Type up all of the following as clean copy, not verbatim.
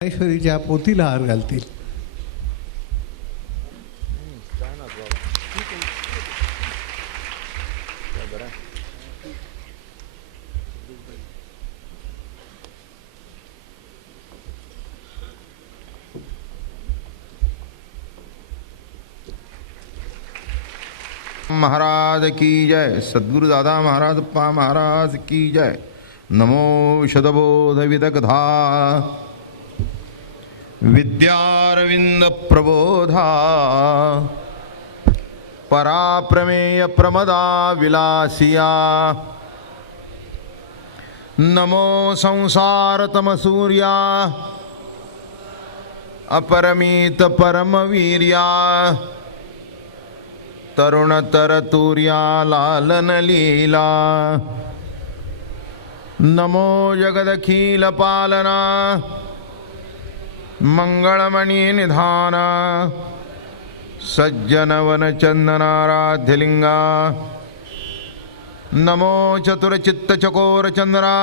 ज्ञानेश्वरीच्या पोथीला हार घालतील. महाराज की जय. सद्गुरु दादा महाराज पा महाराज की जय. नमो शतबोध विदग्धा विद्यारविंद प्रबोधा पराप्रमेय प्रमदा विलासिया. नमो संसार तमसूर्या अपरमित परमवीर्या तरुण तरतुर्या लालन लीला. नमो जगदखिल पालना मंगलमणि निधान सज्जन वन चंदनाराध्यलिंगा. नमो चतुरचित्त चकोर चंद्रा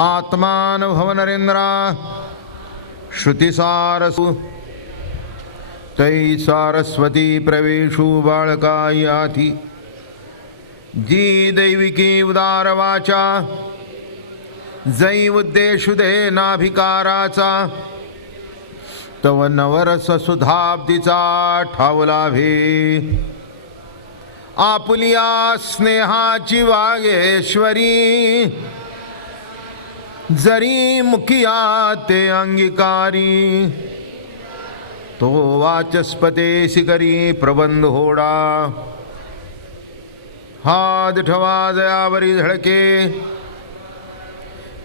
आत्मानुभव नरेंद्रा श्रुतिसारसु तै सारस्वती प्रवेशु बाळकायाति. जी दैविकी उदार वाचा जै उद्देशु दे नाभिकाराचा. तव नवरस सुधाब्दीचा ठावला भे. आपुलिया स्नेहाची वागेश्वरी जरी मुखिया ते अंगीकारी. तो वाचस्पते शिकरी प्रबंध होडा. हात ठवा दयावरी झळके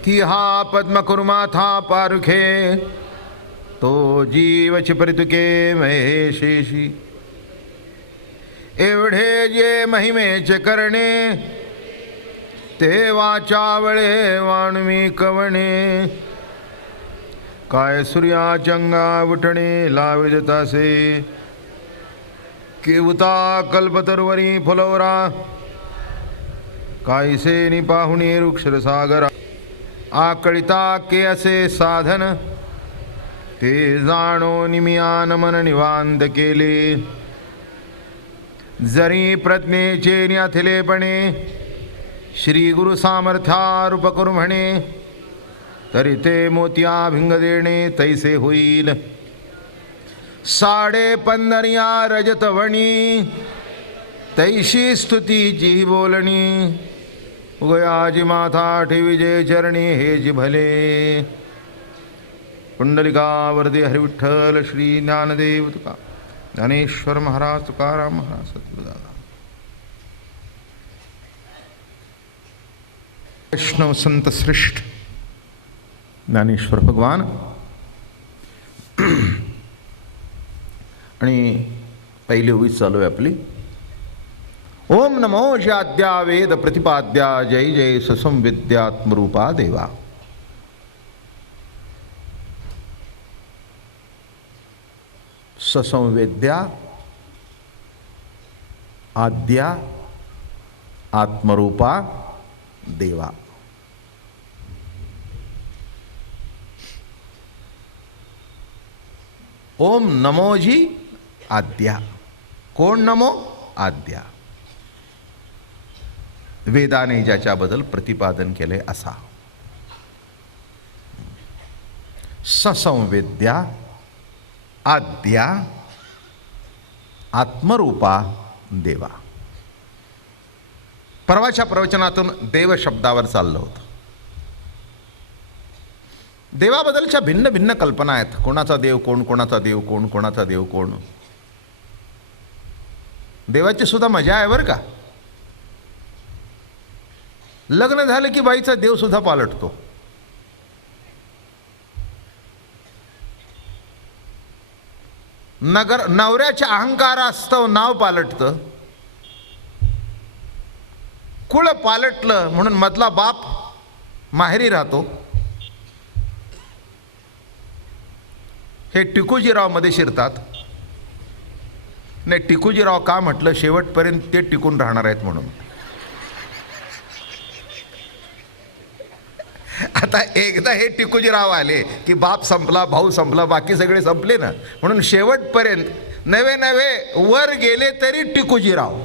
ती हा पद्म कुर्माथा पारुखे. तो जीव चिपरितुके महेशेशी. एवढे जे महिमेचे करणे ते वाचावळे वाणवी कवणे. काय सूर्याचंगा उठणे लाविदतासे केवता कल्पतरुवरी फुलवरा. कायसे निपाहुणे वृक्षरसागरा. आकळिता के असे साधन ते जाणो निमियान मन निवांत केले. जरी प्रज्ञेचे न्याथिलेपणे श्री गुरु सामर्थ्यारूप करू म्हणे. तरी ते मोत्या भिंग देणे तैसे होईल. 15.5 रजतवणी तैशी स्तुती जी बोलणी. उगयाजी माथा ठेविजे चरणी हे जी भले. कुंडलिकावरती हरिविठ्ठल श्री ज्ञानदेव तुका ज्ञानेश्वर महाराज तुकाराम महाराज सद्गुरुदादा वैष्णव संत श्रेष्ठ ज्ञानेश्वर भगवान. आणि पहिली ओवी चालू आहे आपली. ओम नमो ज्याद्या वेद प्रतिपाद्या जय जय ससंविद्यात्मरूपा देवा. ससंवेद्या आद्या आत्मरूपा देवा. ओम नमोजी आद्या. कोण नमो? आद्या. वेदाने ज्याच्याबद्दल प्रतिपादन केले असा. ससंवेद्या आद्या आत्मरूपा देवा. परवाच्या प्रवचनातून देव शब्दावर चाललं होतं. देवाबद्दलच्या भिन्न भिन्न कल्पना आहेत. कोणाचा देव कोण, कोणाचा देव कोण, कोणाचा देव कोण. देवाची सुद्धा मजा आहे बरं का. लग्न झालं की बाईचा देव सुद्धा पालटतो. नवऱ्याच्या अहंकारास्तव नाव पालटतं. कुळ पालटलं म्हणून मधला बाप माहेरी राहतो. हे टिकूजीराव मध्ये शिरतात. नाही, टिकूजीराव का म्हटलं? शेवटपर्यंत ते टिकून राहणार आहेत म्हणून. आता एकदा हे टिकूजीराव आले की बाप संपला, भाऊ संपला, बाकी सगळे संपले ना. म्हणून शेवटपर्यंत नवे नवे वर गेले तरी टिकूजीराव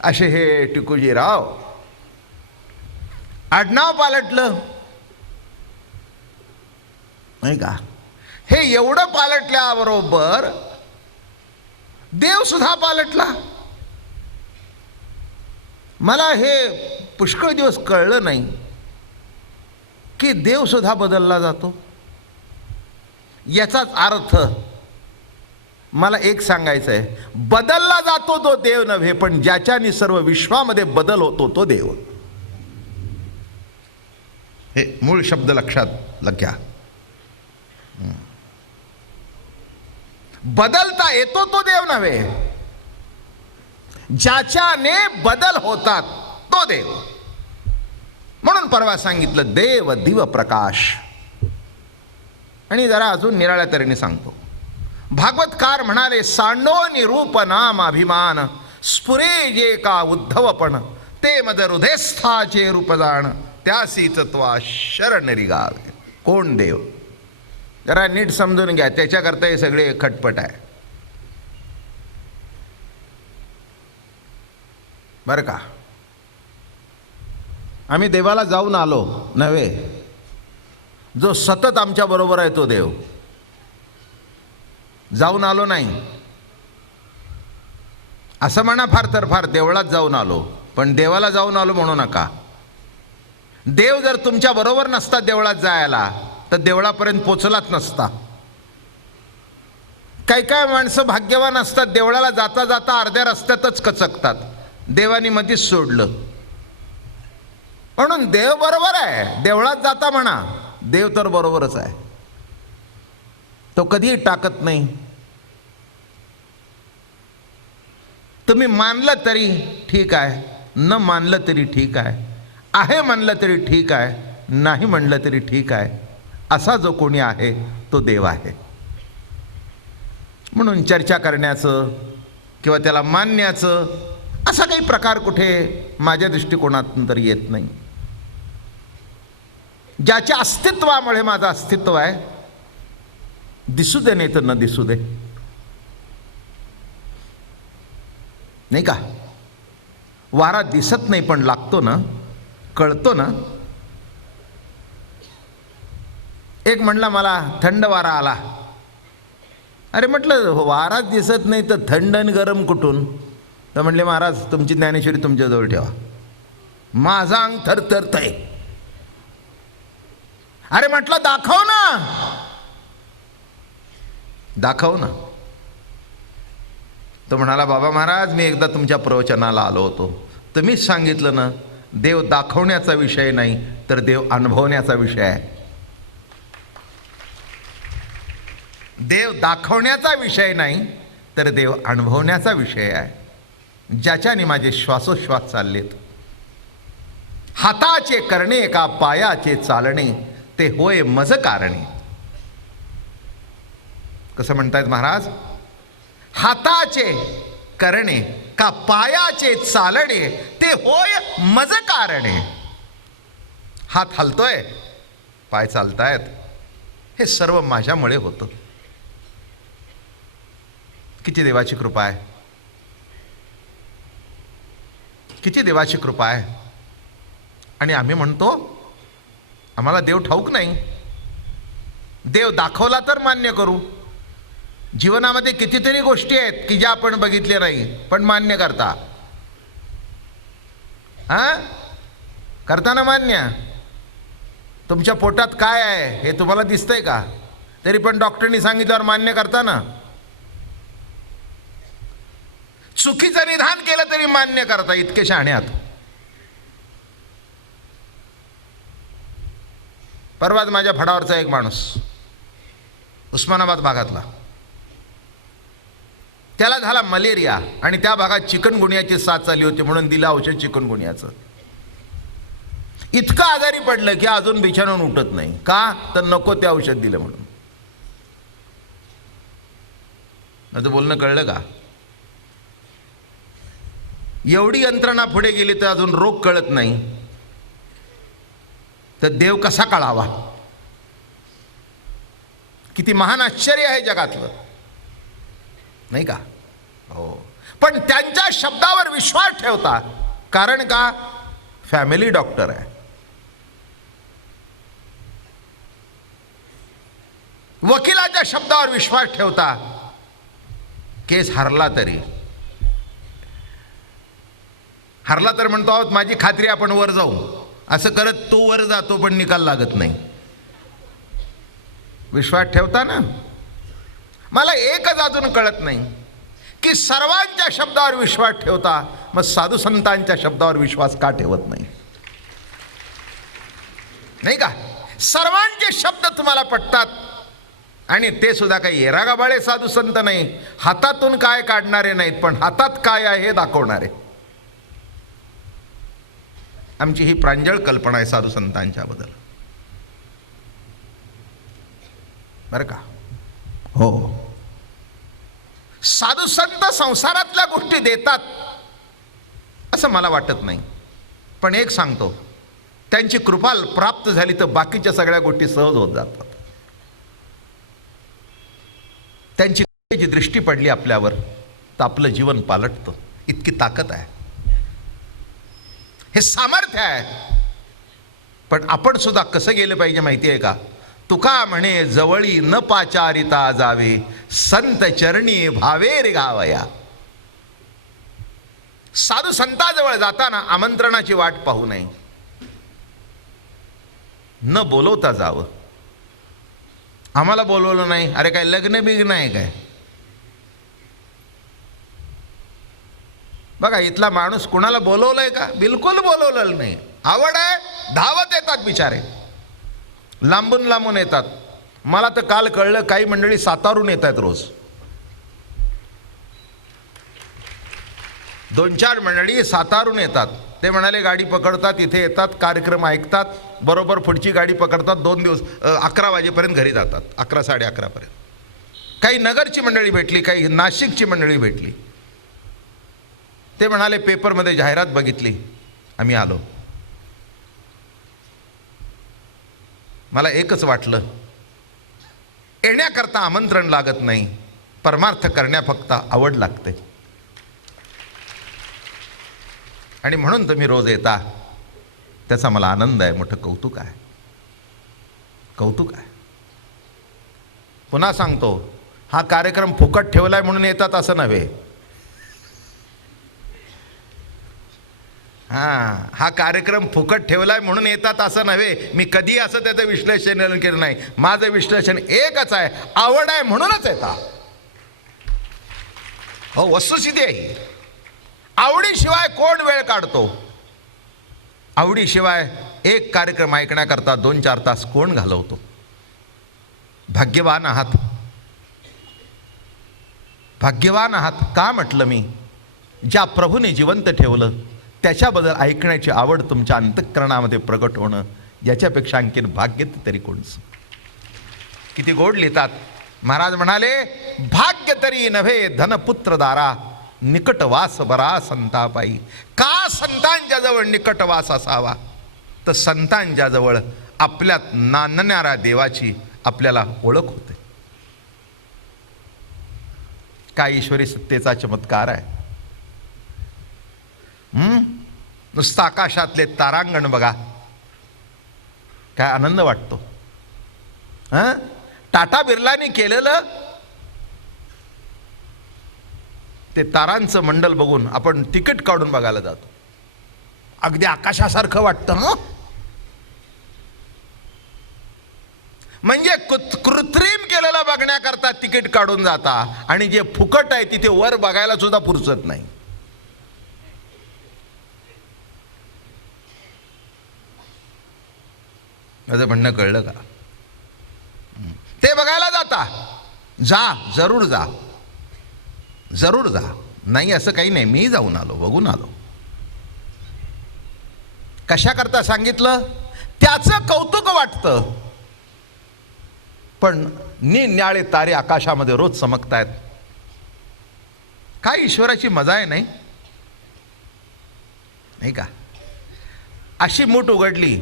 असे हे टिकूजीराव. आडनाव पालटलं नाही का. हे एवढं पालटल्याबरोबर देव सुद्धा पालटला. मला हे पुष्कळ दिवस कळलं नाही की देव सुद्धा बदलला जातो. याचाच अर्थ मला एक सांगायचं आहे, बदलला जातो तो देव नव्हे, पण ज्याच्याने सर्व विश्वामध्ये बदल होतो तो देव. हे मूळ शब्द लक्षात घ्या. बदलता येतो तो देव नव्हे, ज्याच्याने बदल होतात तो देव. म्हणून परवा सांगितलं देव दिव प्रकाश. आणि जरा अजून निराळ्या तऱ्हेने सांगतो. भागवतकार म्हणाले, सांडो निरूप नाम अभिमान स्फुरे जे का उद्धवपण ते मद हृदयस्थाचे रूप जाण त्यासी तत्वा शरण रिगावे. कोण देव? जरा नीट समजून घ्या, त्याच्याकरता हे सगळे खटपट आहे बरं का. आम्ही देवाला जाऊन आलो नव्हे, जो सतत आमच्या बरोबर आहे तो देव. जाऊन आलो नाही असं म्हणा फार तर फार, देवळात जाऊन आलो, पण देवाला जाऊन आलो म्हणू नका. देव जर तुमच्या बरोबर नसता देवळात जायला तर देवळापर्यंत पोचलाच नसता. काही काय माणसं भाग्यवान असतात, देवळाला जाता जाता अर्ध्या रस्त्यातच कचकतात. देवानी मध्येच सोडलं. म्हणून देव बरोबर आहे, देवळात जाता म्हणा, देव तर बरोबरच आहे, तो कधीही टाकत नाही. तुम्ही मानलं तरी ठीक आहे, न मानलं तरी ठीक आहे म्हणलं तरी ठीक आहे, नाही म्हणलं तरी ठीक आहे. असा जो कोणी आहे तो देव आहे. म्हणून चर्चा करण्याचं किंवा त्याला मानण्याचं असा काही प्रकार कुठे माझ्या दृष्टिकोनातून तर येत नाही. ज्याच्या अस्तित्वामुळे माझं अस्तित्व आहे, दिसू दे नाही तर न दिसू दे, नाही का. वारा दिसत नाही पण लागतो ना, कळतो ना. एक म्हणला मला थंड वारा आला. अरे म्हटलं वारा दिसत नाही तर थंड आणि गरम कुठून? तर म्हणले महाराज तुमची ज्ञानेश्वरी तुमच्याजवळ ठेवा. माझा अंग थरथरतंय. अरे म्हटलं दाखव ना, दाखव ना. तो म्हणाला बाबा महाराज मी एकदा तुमच्या प्रवचनाला आलो होतो, तुम्हीच सांगितलं ना देव दाखवण्याचा विषय नाही तर देव अनुभवण्याचा विषय आहे. देव दाखवण्याचा विषय नाही तर देव अनुभवण्याचा विषय आहे. ज्याच्याने माझे श्वासोश्वास चाललेत. हाताचे करणे का पायाचे चालणे ते होय मज कारणे. कसं म्हणतायत महाराज? हाताचे करणे का पायाचे चालणे ते होय मज कारणे. हात हलतोय, पाय चालतायत, हे सर्व माझ्यामुळे होतं. किती देवाची कृपा आहे, किती देवाची कृपा आहे. आणि आम्ही म्हणतो आम्हाला देव ठाऊक नाही. देव दाखवला तर मान्य करू. जीवनामध्ये कितीतरी गोष्टी आहेत की ज्या आपण बघितल्या नाही पण मान्य करता. करताना मान्य. तुमच्या पोटात काय आहे हे तुम्हाला दिसतंय का? तरी पण डॉक्टरनी सांगितल्यावर मान्य करता ना. चुकीचं निदान केलं तरी मान्य करता. इतके शहाणे आहात. परवाच माझ्या फडावरचा एक माणूस उस्मानाबाद भागातला, त्याला झाला मलेरिया आणि त्या भागात चिकनगुनियाची साथ चालली होती म्हणून दिलं औषध चिकनगुनियाचं. इतकं आजारी पडलं की अजून बिछाण्यावरून उठत नाही. का? तर नको ते औषध दिलं म्हणून. माझं बोलणं कळलं का? एवढी यंत्रणा पुढे गेली तर अजून रोग कळत नाही. तर देव कसा कळावा? किती महान आश्चर्य आहे जगातलं, नाही का? हो. पण त्यांच्या शब्दावर विश्वास ठेवता, कारण का? फॅमिली डॉक्टर आहे. वकिलाच्या शब्दावर विश्वास ठेवता, केस हरला तर म्हणतो आहोत माझी खात्री आपण वर जाऊ, असं करत तो वर जातो पण निकाल लागत नाही. विश्वास ठेवता ना. मला एकच अजून कळत नाही की सर्वांच्या शब्दावर विश्वास ठेवता, मग साधू संतांच्या शब्दावर विश्वास का ठेवत नाही? नाही का? सर्वांचे शब्द तुम्हाला पटतात आणि ते सुद्धा काही येरागाबाळे साधू संत नाही, हातातून काय काढणारे नाहीत, पण हातात काय आहे हे दाखवणारे. आमची ही प्रांजळ कल्पना आहे साधू संतांच्या बद्दल, बरं का? हो. साधू संत संसारातल्या गोष्टी देतात असं मला वाटत नाही, पण एक सांगतो, त्यांची कृपा प्राप्त झाली तर बाकीच्या सगळ्या गोष्टी सहज होत जातात. त्यांची जी दृष्टी पडली आपल्यावर तर आपलं जीवन पालटतं. इतकी ताकद आहे, हे सामर्थ्य आहे. पण आपण सुद्धा कसं गेलं पाहिजे माहिती आहे का? तुका म्हणे जवळी न पाचारिता जावे, संत चरणी भावे रे गावया. साधू संताजवळ जाताना आमंत्रणाची वाट पाहू नये, न बोलवता जावं. आम्हाला बोलवलं नाही, अरे काय लग्न बिग्न आहे काय? बघा, इथला माणूस कुणाला बोलवलंय का? बिलकुल बोलवलेलं नाही. आवड आहे, धावत येतात बिचारे, लांबून लांबून येतात. मला तर काल कळलं काही मंडळी सातारून येत आहेत रोज. 2-4 मंडळी सातारून येतात. ते म्हणाले गाडी पकडतात, इथे येतात, कार्यक्रम ऐकतात, बरोबर पुढची गाडी पकडतात, 2 दिवस 11 वाजेपर्यंत घरी जातात, 11-11:30 पर्यंत. काही नगरची मंडळी भेटली, काही नाशिकची मंडळी भेटली. ते म्हणाले पेपरमध्ये जाहिरात बघितली, आम्ही आलो. मला एकच वाटलं, येण्याकरता आमंत्रण लागत नाही, परमार्थ करण्या फक्त आवड लागते. आणि म्हणून तुम्ही रोज येता, त्याचा मला आनंद आहे, मोठं कौतुक आहे, कौतुक आहे. पुन्हा सांगतो, हा कार्यक्रम फुकट ठेवलाय म्हणून येतात असं नव्हे. हा कार्यक्रम फुकट ठेवलाय म्हणून येतात असं नव्हे. मी कधी असं त्याचं विश्लेषण केलं नाही. माझं विश्लेषण एकच आहे, आवड आहे म्हणूनच येतात. हो, वस्तुस्थिती आहे. आवडीशिवाय कोण वेळ काढतो? आवडीशिवाय एक कार्यक्रम ऐकण्याकरता 2-4 तास कोण घालवतो? भाग्यवान आहात, भाग्यवान आहात. का म्हटलं मी? ज्या प्रभूने जिवंत ठेवलं त्याच्याबद्दल ऐकण्याची आवड तुमच्या अंतःकरणामध्ये प्रगट होणं, याच्यापेक्षा आणखीन भाग्य तरी कोणचं? किती गोड लिहितात महाराज. म्हणाले, भाग्य तरी नव्हे धनपुत्र दारा, निकटवास बरा संतापाई. का संतांच्या जवळ निकटवास असावा? तर संतांच्या जवळ आपल्यात नांदणाऱ्या देवाची आपल्याला ओळख होते. काय ईश्वरी सत्तेचा चमत्कार आहे. नुसतं आकाशातले तारांगण बघा, काय आनंद वाटतो. टाटा बिर्लानी केलेलं ते तारांचं मंडल बघून आपण तिकीट काढून बघायला जातो. अगदी आकाशासारखं वाटतं ना. म्हणजे कृत्रिम केलेलं बघण्याकरता तिकीट काढून जाता, आणि जे फुकट आहे तिथे वर बघायला सुद्धा पुरसत नाही. माझं म्हणणं कळलं का? ते बघायला जाता, जा, जरूर जा, जरूर जा. नाही असं काही नाही, मी जाऊन आलो, बघून आलो. कशा करता सांगितलं? त्याचं कौतुक वाटतं. पण निळनिळे तारे आकाशामध्ये रोज चमकतायत. काय ईश्वराची मजा आहे, नाही नाही का? अशी मूठ उघडली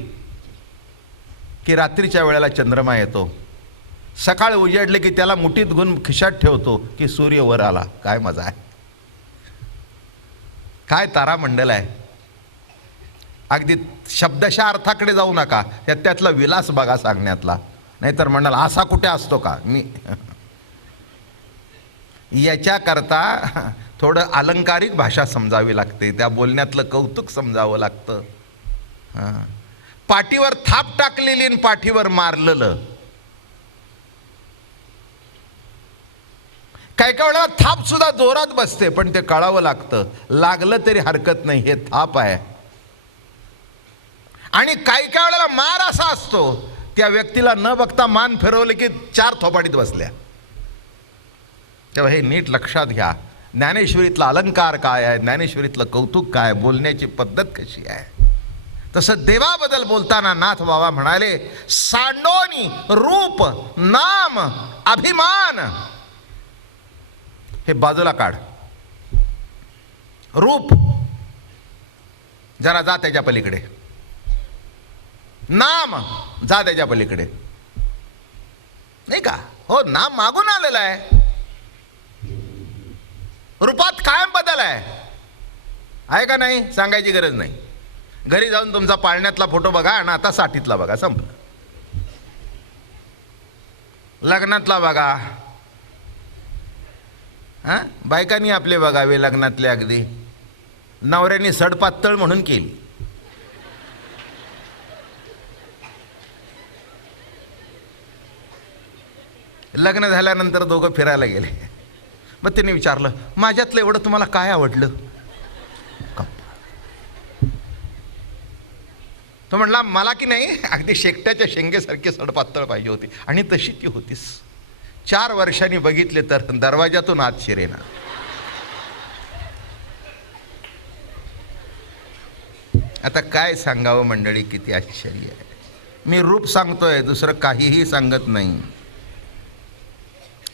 की रात्रीच्या वेळेला चंद्रमा येतो, सकाळ उजेडले की त्याला मुठीत घेऊन खिशात ठेवतो की सूर्य वर आला. काय मजा आहे, काय तारामंडल आहे. अगदी शब्दशः अर्थाकडे जाऊ नका, त्यातला विलास बघा सांगण्यातला. नाहीतर म्हणाल असा कुठे असतो का. मी याच्याकरता थोडं अलंकारिक भाषा समजावी लागते, त्या बोलण्यातलं कौतुक समजावं लागतं. पाठीवर थाप टाकलेली आणि पाठीवर मारलेलं. काय काय वेळेला थाप सुद्धा जोरात बसते, पण ते कळावं लागतं. लागलं तरी हरकत नाही, हे थाप आहे. आणि काही काय वेळेला मार असा असतो, त्या व्यक्तीला न बघता मान फिरवले की 4 थोपाडीत बसल्या. तेव्हा हे नीट लक्षात घ्या. ज्ञानेश्वरीतला अलंकार काय आहे, ज्ञानेश्वरीतलं कौतुक काय, बोलण्याची पद्धत कशी आहे. तसं देवाबद्दल बोलताना नाथ बाबा म्हणाले, सांडोनी रूप नाम अभिमान. हे बाजूला काढ. रूप जरा जा त्याच्या पलीकडे, नाम जा त्याच्या पलीकडे. नाही का हो, नाम मागून आलेलं आहे. रूपात कायम बदल आहे का नाही सांगायची गरज नाही. घरी जाऊन तुमचा पाळण्यातला फोटो बघा आणि आता साठीतला बघा, संपलं. लग्नातला बघा, बायकांनी आपले बघावे लग्नातले. अगदी नवऱ्याने सडपातळ म्हणून केली. लग्न झाल्यानंतर दोघं फिरायला गेले. मग त्याने विचारलं, माझ्यातलं एवढं तुम्हाला काय आवडलं. तो म्हणला, मला की नाही अगदी शेकट्याच्या शेंगेसारखी सडपातळ पाहिजे होती, आणि तशी ती होतीस. 4 वर्षांनी बघितले तर दरवाजातून आत शिरेना. आता काय सांगावं मंडळी, किती आश्चर्य आहे. मी रूप सांगतोय, दुसरं काहीही सांगत नाही.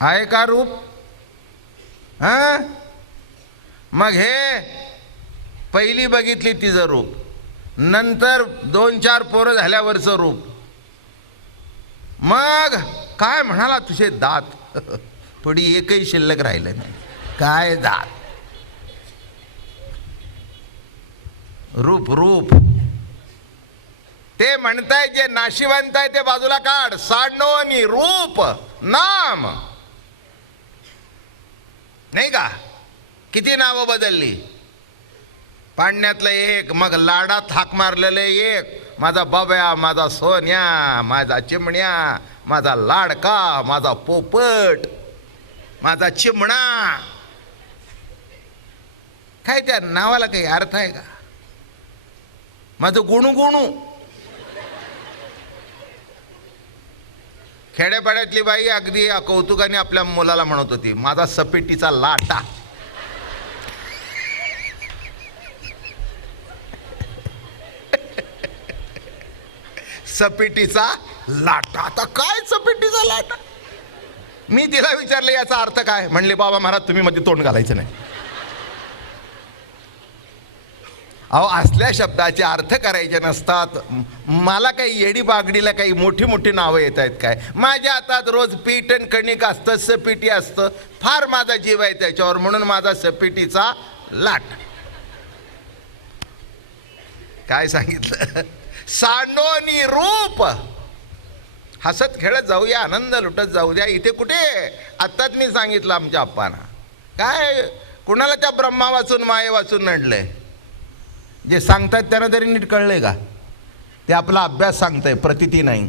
आहे का रूप? मग हे पहिली बघितली तिचं रूप, नंतर 2-4 पोरं झाल्यावरचं रूप. मग काय म्हणाला, तुझे दात थोडी एकही शिल्लक राहिलं नाही. काय दात, रूप रूप. ते म्हणताय जे नाशिवंत आहे ते बाजूला काढ. सांडोनी रूप नाम. नाही का, किती नावं बदलली. पाण्यातलं एक, मग लाडात हाक मारलेलं एक. माझा बब्या, माझा सोन्या, माझा चिमण्या, माझा लाडका, माझा पोपट, माझा चिमणा. काय त्या नावाला काही अर्थ आहे का? माझं गुणू गुणू. खेड्यापाड्यातली बाई अगदी कौतुकाने आपल्या मुलाला म्हणत होती, माझा सपेटीचा लाटा. सपेटीचा लाटा. आता काय सपेटीचा लाटा? मी तिला विचारले याचा अर्थ काय. म्हणले, बाबा महाराज तुम्ही मध्ये तोंड घालायचं नाही. अहो, असल्या शब्दाचे अर्थ करायचे नसतात. मला काही येडी बागडीला काही मोठी मोठी नावं येत आहेत काय. माझ्या हातात रोज पीठ आणि कणिक असतं, सपेटी असतं. फार माझा जीव आहे त्याच्यावर, म्हणून माझा सपेटीचा लाट. काय सांगितलं? सांडोनी रूप. हसत खेळत जाऊया, आनंद लुटत जाऊ द्या. इथे कुठे, आत्ताच मी सांगितलं आमच्या आप्पांना, काय कुणाला त्या ब्रह्मा वाचून माये वाचून नडलंय. जे सांगतात त्यांना तरी नीट कळलंय का? ते आपला अभ्यास सांगतंय, प्रतिती नाही.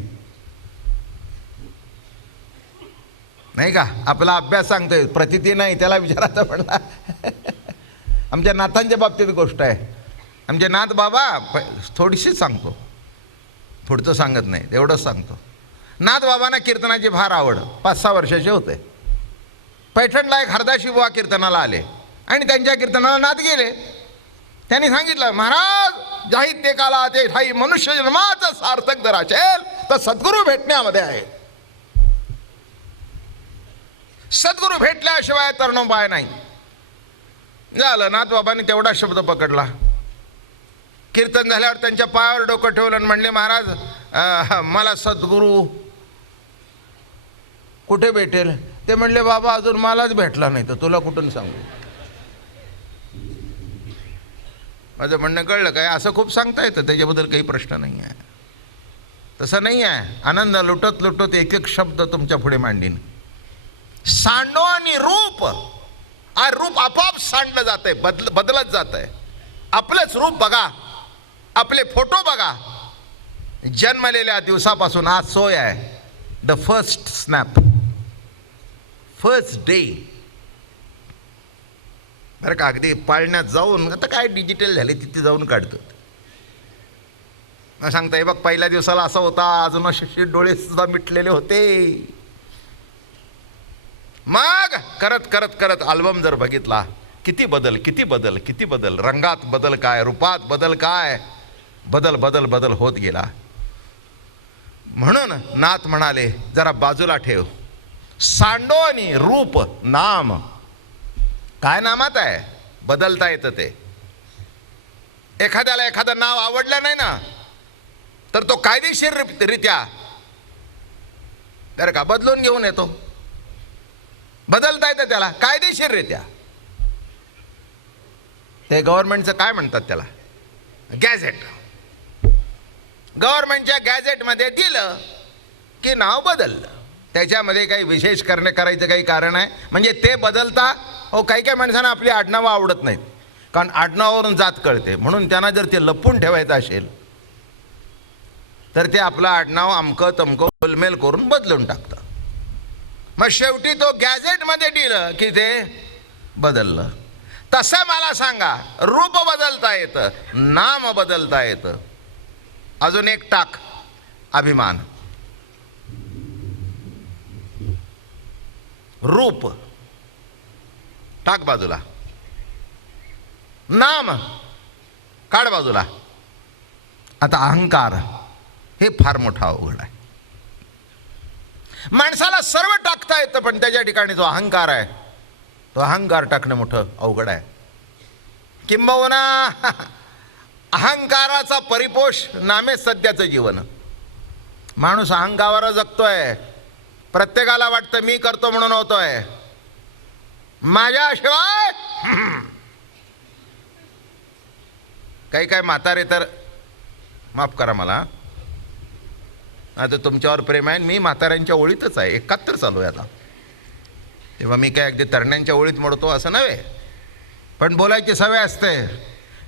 नाही का, आपला अभ्यास सांगतोय, प्रतिती नाही. त्याला विचारायचं म्हणला. आमच्या नाथांच्या बाबतीत गोष्ट आहे. आमचे नाथ बाबा थोडीशीच सांगतो, पुढचं सांगत नाही, एवढंच सांगतो. नाथ बाबांना कीर्तनाची फार आवड. 5-6 वर्षाचे होते. पैठणला एक हरदाशी बुवा कीर्तनाला आले आणि त्यांच्या कीर्तनाला नाथ गेले. त्यांनी सांगितलं, महाराज जाहीत ते काला ते ठाई मनुष्य जन्माचं सार्थक जर असेल तर सद्गुरू भेटण्यामध्ये आहे. सद्गुरू भेटल्याशिवाय तरणोपाय नाही. झालं, नाथ बाबांनी तेवढा शब्द पकडला. कीर्तन झाल्यावर त्यांच्या पायावर डोकं ठेवलं आणि म्हणले, महाराज मला सद्गुरू कुठे भेटेल? ते म्हणले बाबा अजून मलाच भेटला नाही तर तुला कुठून सांगू. माझं म्हणणं कळलं काय? असं खूप सांगता येतं, त्याच्याबद्दल काही प्रश्न नाही आहे. तसं नाही आहे. आनंद लुटत लुटत एक एक शब्द तुमच्या पुढे मांडीन. सांडो आणि रूप, आ रूप आपोआप सांडलं जात आहे, बदलत जात आहे. आपलंच रूप बघा, आपले फोटो बघा. जन्मलेल्या दिवसापासून आज सोय आहे. The first snap, first day. बरं का, अगदी पाळण्यात जाऊन आता काय डिजिटल झाले तिथे जाऊन काढतो. मग सांगता हे बघ पहिल्या दिवसाला असं होता, अजून असे डोळे सुद्धा मिटलेले होते. मग करत करत करत अल्बम जर बघितला, किती बदल किती बदल किती बदल. रंगात बदल काय, रूपात बदल काय, बदल बदल बदल होत गेला. म्हणून नाथ म्हणाले जरा बाजूला ठेव. सांडो आणि रूप नाम. काय नामात आहे? बदलता येतं ते. एखाद्याला एखादं नाव आवडलं नाही ना तर तो कायदेशीर रित्या का बदलून घेऊन येतो. बदलता येतं त्याला कायदेशीर रित्या. ते गव्हर्नमेंटचं काय म्हणतात त्याला? गॅझेट. गव्हर्नमेंटच्या गॅझेटमध्ये दिलं की नाव बदललं. त्याच्यामध्ये काही विशेष करायचं काही कारण आहे म्हणजे ते बदलता. हो, काही काही माणसांना आपली आडनावं आवडत नाहीत, कारण आडनावावरून जात कळते. म्हणून त्यांना जर ते लपून ठेवायचं असेल तर ते आपलं आडनाव अमकं तमकं गोलमेल करून बदलून टाकतं. मग शेवटी तो गॅझेटमध्ये दिलं की ते बदललं. तसं मला सांगा, रूप बदलता येतं, नाम बदलता येतं. अजून एक टाक, अभिमान. रूप टाक बाजूला, नाम काढ बाजूला. आता अहंकार, हे फार मोठा अवघड आहे. माणसाला सर्व टाकता येतं पण त्याच्या ठिकाणी जो अहंकार आहे तो अहंकार टाकणं मोठं अवघड आहे. किंबहुना अहंकाराचा परिपोष नामे सध्याचं जीवन. माणूस अहंकारावर जगतोय. प्रत्येकाला वाटतं मी करतो म्हणून होतोय, माझ्याशिवाय. काही काय म्हातारे तर माफ करा मला, आता तुमच्यावर प्रेम आहे, मी म्हाताऱ्यांच्या ओळीतच आहे. 71 चालू आहे आता. तेव्हा मी काय अगदी तरण्यांच्या ओळीत मोडतो असं नव्हे, पण बोलायची सवय असते.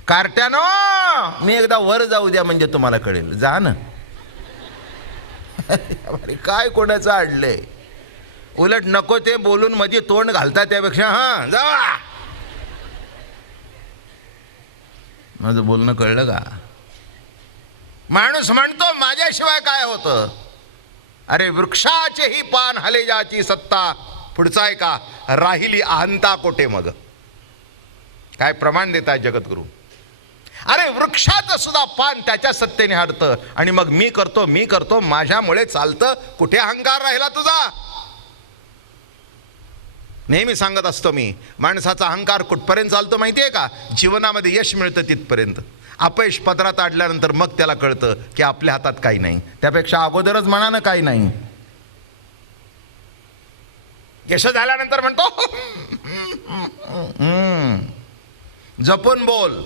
कार्ट्यानो, मी एकदा वर जाऊ द्या म्हणजे तुम्हाला कळेल. जा ना. काय कोणाचं अडलंय? उलट नको ते बोलून मध्ये तोंड घालता त्यापेक्षा हा जावा. माझं बोलणं कळलं का? माणूस म्हणतो माझ्याशिवाय काय होतं. अरे वृक्षाचेही पान हले जाची सत्ता. पुढचा आहे का? राहिली अहंता कोठे मग. काय प्रमाण देताय जगद्गुरु. अरे वृक्षाचं सुद्धा पान त्याच्या सत्तेने हरतं आणि मग मी करतो माझ्यामुळे चालतं. कुठे अहंकार राहिला तुझा? नेहमी सांगत असतो मी, माणसाचा अहंकार कुठपर्यंत चालतो माहिती आहे का? जीवनामध्ये यश मिळतं तिथपर्यंत. अपयश पदरात आडल्यानंतर मग त्याला कळतं की आपल्या हातात काही नाही. त्यापेक्षा अगोदरच म्हणा ना काही नाही. यश झाल्यानंतर म्हणतो जपून बोल,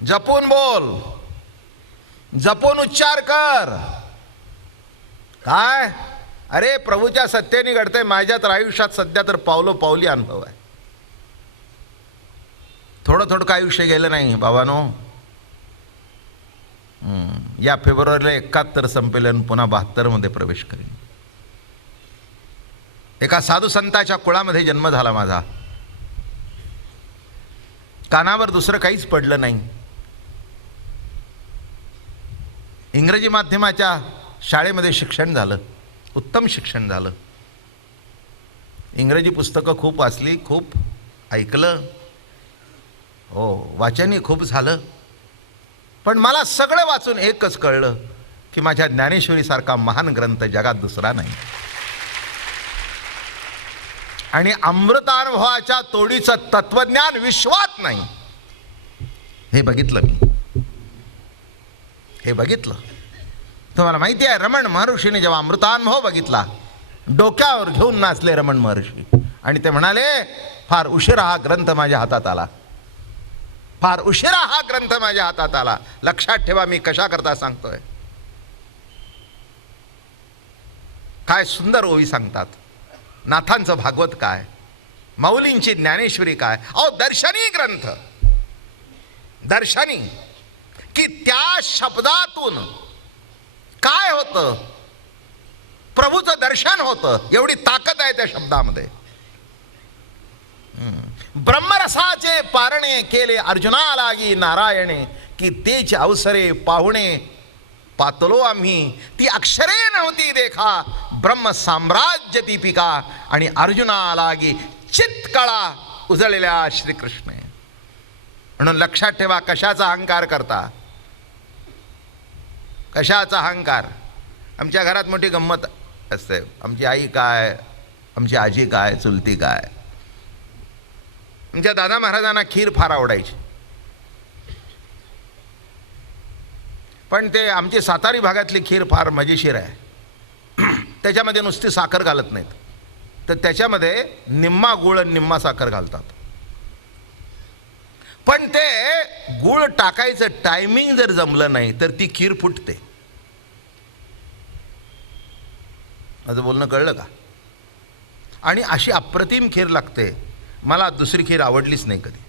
जपून बोल, जपून उच्चार कर. काय? अरे प्रभूच्या सत्तेने घडतंय. माझ्या तर आयुष्यात सध्या तर पावलोपावली अनुभव आहे. थोडं थोडं काय आयुष्य गेलं नाही बाबानो. या फेब्रुवारीला 71 संपेल आणि पुन्हा 72 मध्ये प्रवेश करेन. एका साधू संताच्या कुळामध्ये जन्म झाला माझा. कानावर दुसरं काहीच पडलं नाही. इंग्रजी माध्यमाच्या शाळेमध्ये शिक्षण झालं, उत्तम शिक्षण झालं. इंग्रजी पुस्तकं खूप वाचली, खूप ऐकलं, हो वाचनही खूप झालं. पण मला सगळं वाचून एकच कळलं की माझ्या ज्ञानेश्वरीसारखा महान ग्रंथ जगात दुसरा नाही. आणि अमृतानुभवाच्या तोडीचं तत्वज्ञान विश्वात नाही. हे बघितलं मी, हे बघितलं. तुम्हाला माहिती आहे, रमण महर्षीने जेव्हा अमृतानुभव बघितला, डोक्यावर घेऊन नाचले रमण महर्षी. आणि ते म्हणाले, फार उशिरा हा ग्रंथ माझ्या हातात आला, फार उशिरा हा ग्रंथ माझ्या हातात आला. लक्षात ठेवा मी कशा करता सांगतोय. काय सुंदर ओवी सांगतात. नाथांचं भागवत काय, माऊलींची ज्ञानेश्वरी काय. अहो दर्शनी ग्रंथ, दर्शनी, की त्या शब्दातून काय होतं, प्रभूचं दर्शन होतं. एवढी ताकद आहे त्या शब्दामध्ये. ब्रह्मरसाचे पारणे केले अर्जुना लागी नारायणे, की तेच अवसरे पाहुणे पातलो आम्ही. ती अक्षरे नव्हती देखा, ब्रह्म साम्राज्य दीपिका. आणि अर्जुना लागी चित्कळा उजळलेल्या श्रीकृष्ण. म्हणून लक्षात ठेवा, कशाचा अहंकार करता, कशाचा अहंकार. आमच्या घरात मोठी गंमत असते. आमची आई काय, आमची आजी काय, चुलती काय. आमच्या दादा महाराजांना खीर फार आवडायची. पण ते आमची सातारी भागातली खीर फार मजेशीर आहे. त्याच्यामध्ये नुसती साखर घालत नाहीत, तर त्याच्यामध्ये निम्मा गुळ आणि निम्मा साखर घालतात. पण ते गुळ टाकायचं टायमिंग जर जमलं नाही तर ती खीर फुटते. माझं बोलणं कळलं का? आणि अशी अप्रतिम खीर लागते. मला दुसरी खीर आवडलीच नाही कधी.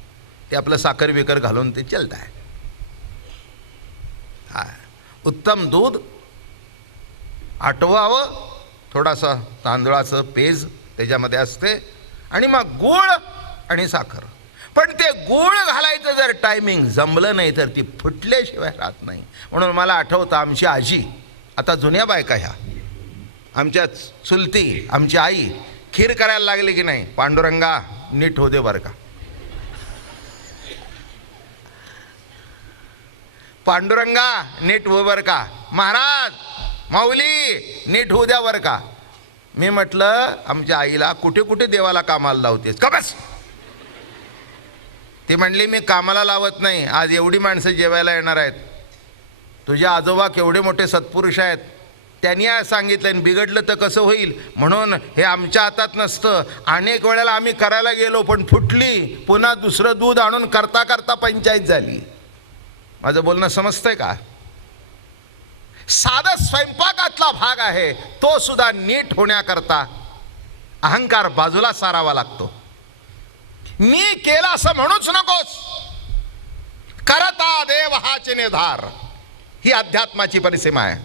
ते आपलं साखर बिकर घालून ते चलत आहे. हा, उत्तम दूध आटवावं, थोडासा तांदळाचं पेज त्याच्यामध्ये असते, आणि मग गूळ आणि साखर. पण ते गूळ घालायचं जर टायमिंग जमलं नाही तर ती फुटल्याशिवाय राहत नाही. म्हणून मला आठवतं, आमची आजी, आता जुन्या बायका ह्या, आमच्या चुलती, आमची आई खीर करायला लागली की नाही, पांडुरंगा नीट होऊ दे बरं का, पांडुरंगा नीट हो बरं का, महाराज माऊली नीट होऊ द्या बरं का. मी म्हटलं आमच्या आईला, कुठे कुठे देवाला कामाला लावतेस का बस. ती म्हणली, मी कामाला लावत नाही, आज एवढी माणसं जेवायला येणार आहेत. तुझे आजोबा केवढे मोठे सत्पुरुष आहेत, त्यांनी आज सांगितलं, आणि बिघडलं तर कसं होईल, म्हणून हे आमच्या हातात नसतं. अनेक वेळेला आम्ही करायला गेलो पण फुटली, पुन्हा दुसरं दूध आणून करता करता पंचायत झाली. माझं बोलणं समजतंय का? साधा स्वयंपाकातला भाग आहे, तो सुद्धा नीट होण्याकरता अहंकार बाजूला सारावा लागतो. मी केला असं म्हणूच नकोस, करता देव हाचे निर्धार. ही अध्यात्माची परिसीमा आहे.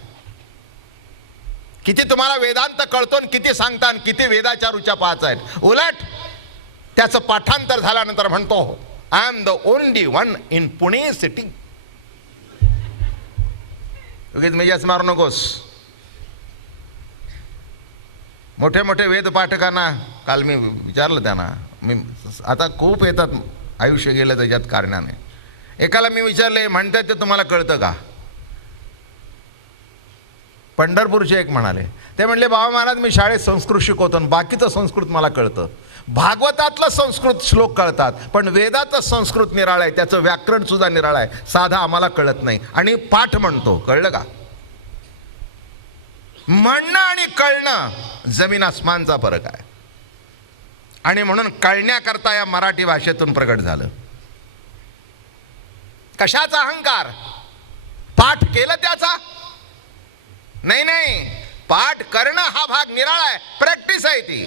किती तुम्हाला वेदांत कळतो, किती सांगता, किती वेदाच्या रुचा पाच आहेत. उलट त्याचं पाठांतर झाल्यानंतर म्हणतो, I am the only one in Pune city. उगीच मेजाच मारू नकोस. मोठे मोठे वेद पाठकांना काल मी विचारलं, त्यांना मी आता खूप येतात, आयुष्य गेलं त्याच्यात कारणाने. एकाला मी विचारले, म्हणतात ते तुम्हाला कळतं का? पंढरपूरचे एक म्हणाले, ते म्हणले, बाबा महाराज मी शाळेत संस्कृत शिकवतो आणि बाकीचं संस्कृत मला कळतं. भागवतातलं संस्कृत श्लोक कळतात, पण वेदाचं संस्कृत निराळं आहे, त्याचं व्याकरण सुद्धा निराळं आहे, साधा आम्हाला कळत नाही. आणि पाठ म्हणतो. कळलं का? म्हणणं आणि कळणं जमीन आसमानचा फरक आहे. आणि म्हणून कळण्याकरता या मराठी भाषेतून प्रगट झालं. कशाचा अहंकार? पाठ केलं त्याचा नाही, नाही, पाठ करणं हा भाग निराळा आहे, प्रॅक्टिस आहे ती.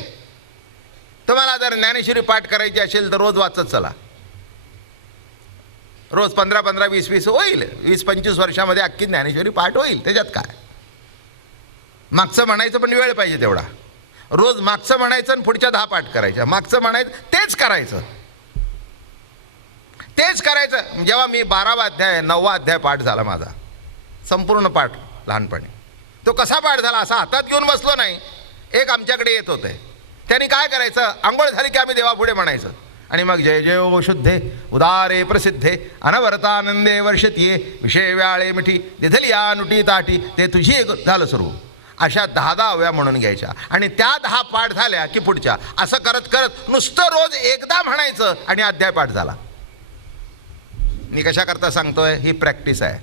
तुम्हाला जर ज्ञानेश्वरी पाठ करायची असेल तर रोज वाचत चला. रोज 15-15, 20-20 होईल. 20-25 वर्षामध्ये अख्खी ज्ञानेश्वरी पाठ होईल. त्याच्यात काय? मागचं म्हणायचं पण वेळ पाहिजे तेवढा. रोज मागचं म्हणायचं आणि पुढच्या 10 पाठ करायच्या. मागचं म्हणायचं, तेच करायचं, तेच करायचं. जेव्हा मी 12वा अध्याय 9वा अध्याय पाठ झाला माझा, संपूर्ण पाठ लहानपणी. तो कसा पाठ झाला? असा हातात घेऊन बसलो नाही. एक आमच्याकडे येत होते, त्यांनी काय करायचं, आंघोळ झाली की आम्ही देवापुढे म्हणायचं, आणि मग जय जय ओ शुद्धे उदारे प्रसिद्धे अनवरतानंदे वर्षतीये विषय व्याळे मिठी दिधलिया नुटी ताटी ते तुझी झालं सुरू. अशा 10 ओव्या म्हणून घ्यायच्या, आणि त्या 10 पाठ झाल्या की पुढच्या. असं करत करत नुसतं रोज एकदा म्हणायचं आणि अध्याय पाठ झाला. मी कशा करता सांगतोय? ही प्रॅक्टिस आहे.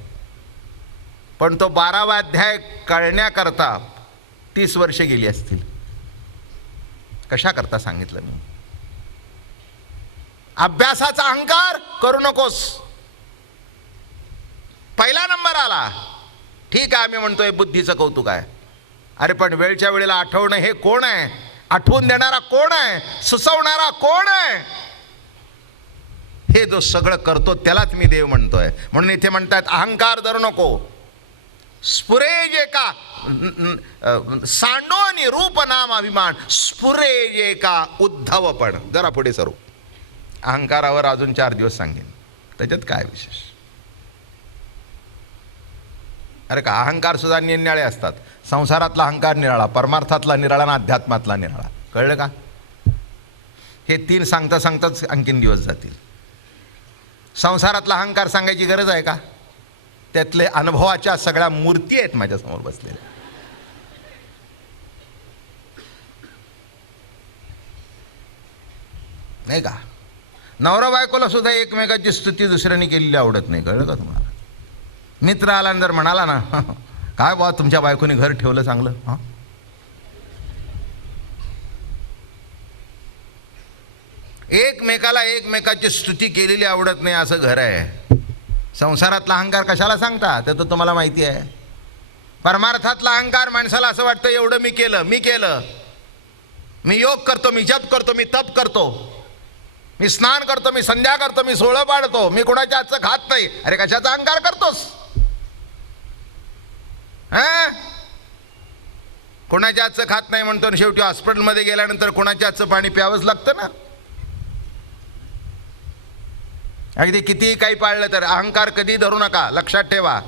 पण तो 12वा अध्याय कळण्याकरता 30 वर्षे गेली असतील. कशा करता सांगितलं मी. अभ्यासाचा अहंकार करू नकोस. पहिला नंबर आला, ठीक आहे, आम्ही म्हणतोय बुद्धीचं कौतुक आहे. अरे पण वेळच्या वेळेला आठवणं हे कोण आहे? आठवून देणारा कोण आहे? सुचवणारा कोण आहे? हे जो सगळं करतो त्यालाच मी देव म्हणतोय. म्हणून इथे म्हणतात अहंकार धरू नको. स्फुरे जे का सांडोनी रूप नाम अभिमान, स्फुरे जे का उद्धवपण. जरा पुढे सरू. अहंकारावर अजून 4 दिवस सांगेन, त्याच्यात काय विशेष. अरे का अहंकार सुद्धा निराळे असतात. संसारातला अहंकार निराळा, परमार्थातला निराळा आणि अध्यात्मातला निराळा. कळलं का? हे 3 सांगता सांगताच आणखीन दिवस जातील. संसारातला अहंकार सांगायची गरज आहे का? त्यातले अनुभवाच्या सगळ्या मूर्ती आहेत माझ्यासमोर बसलेल्या. नाही का? नवरा बायकोला सुद्धा एकमेकाची स्तुती दुसऱ्याने केलेली आवडत नाही. कळलं का तुम्हाला? मित्र आला जर म्हणाला ना, काय बाबा तुमच्या बायकोने घर ठेवलं चांगलं. हां, एकमेकाला एकमेकाची स्तुती केलेली आवडत नाही असं घर आहे. संसारातला अहंकार कशाला सांगता ते तर तुम्हाला माहिती आहे. परमार्थातला अहंकार माणसाला असं वाटतं एवढं मी केलं, मी योग करतो, मी जप करतो, मी तप करतो, मी स्नान करतो, मी संध्या करतो, मी सोळं पाडतो, मी कोणाच्या हातचं खात नाही. अरे कशाचा अहंकार करतोस? कोणाच्या हातचं खात नाही म्हणतो, शेवटी हॉस्पिटलमध्ये गेल्यानंतर कोणाच्या हातचं पाणी प्यावंच लागतं ना. अगदी कितीही काही पाळलं तर अहंकार कधी धरू नका. लक्षात ठेवा,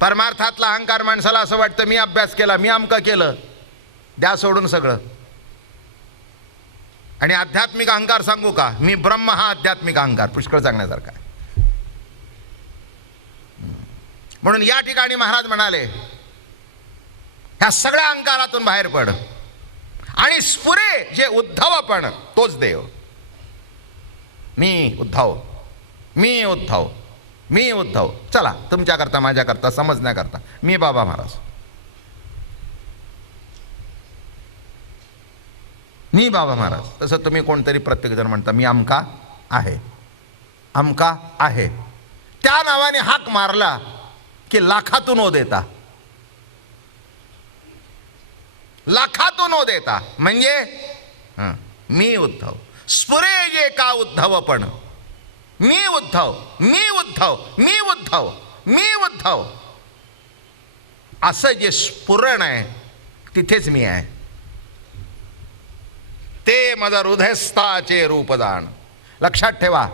परमार्थातला अहंकार माणसाला असं वाटतं मी अभ्यास केला, मी अमकं केलं, द्या सोडून सगळं. आणि आध्यात्मिक अहंकार सांगू का, मी ब्रह्म, हा आध्यात्मिक अहंकार पुष्कळ सांगण्यासारखा आहे. म्हणून या ठिकाणी महाराज म्हणाले ह्या सगळ्या अहंकारातून बाहेर पड आणि स्फुरे जे उद्धवपण तोच देव. मी उद्धव, मी उद्धव, मी उद्धव. चला तुमच्याकरता माझ्याकरता समजण्याकरता मी बाबा महाराज, मी बाबा महाराज. तसं तुम्ही कोणतरी प्रत्येकजण म्हणता मी अमका आहे, अमका आहे. त्या नावाने हाक मारला की लाखातून ओ देता, लाखातून ओ देता. म्हणजे मी उद्धव. स्फुरे जे का उद्धवपण, मी उद्धव, मी उद्धव, मी उद्धव, मी उद्धव, असं जे स्फुरण आहे तिथेच मी आहे. ते मद हृदयस्थाचे रूपदान. लक्षात ठेवा,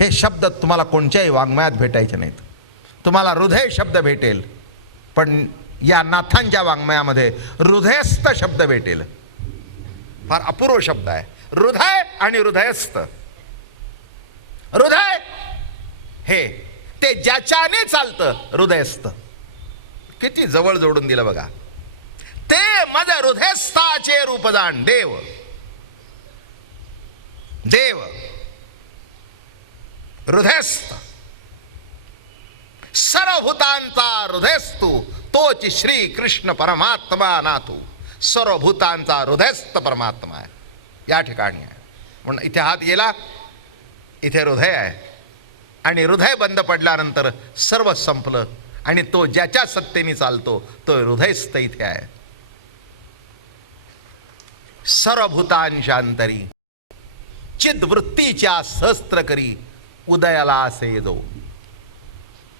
हे शब्द तुम्हाला कोणत्याही वाङ्मयात भेटायचे नाहीत. तुम्हाला हृदय शब्द भेटेल, पण या नाथांच्या वाङ्मयामध्ये हृदयस्थ शब्द भेटेल. फार अपूर्व शब्द आहे हृदय आणि हृदयस्थ. हृदय हे ते ज्याच्याने चालतं, हृदयस्थ. किती जवळ जोडून दिलं बघा. ते मद हृदयस्थाचे रूपदान. देव, देव हृदयस्थ, सर्वभूतांचा हृदयस्थू तोच श्री कृष्ण परमात्मा नाथू. सर्वभूतांचा हृदयस्थ परमात्मा आहे, या ठिकाणी आहे. म्हणून इथे हात गेला, इथे हृदय आहे. आणि हृदय बंद पडल्यानंतर सर्व संपलं. आणि तो ज्याच्या सत्तेने चालतो तो हृदयस्थ इथे आहे. सर्वभूतांच्या अंतरी चिद्वृत्तीच्या सहस्त्र करी उदयाला असे जो.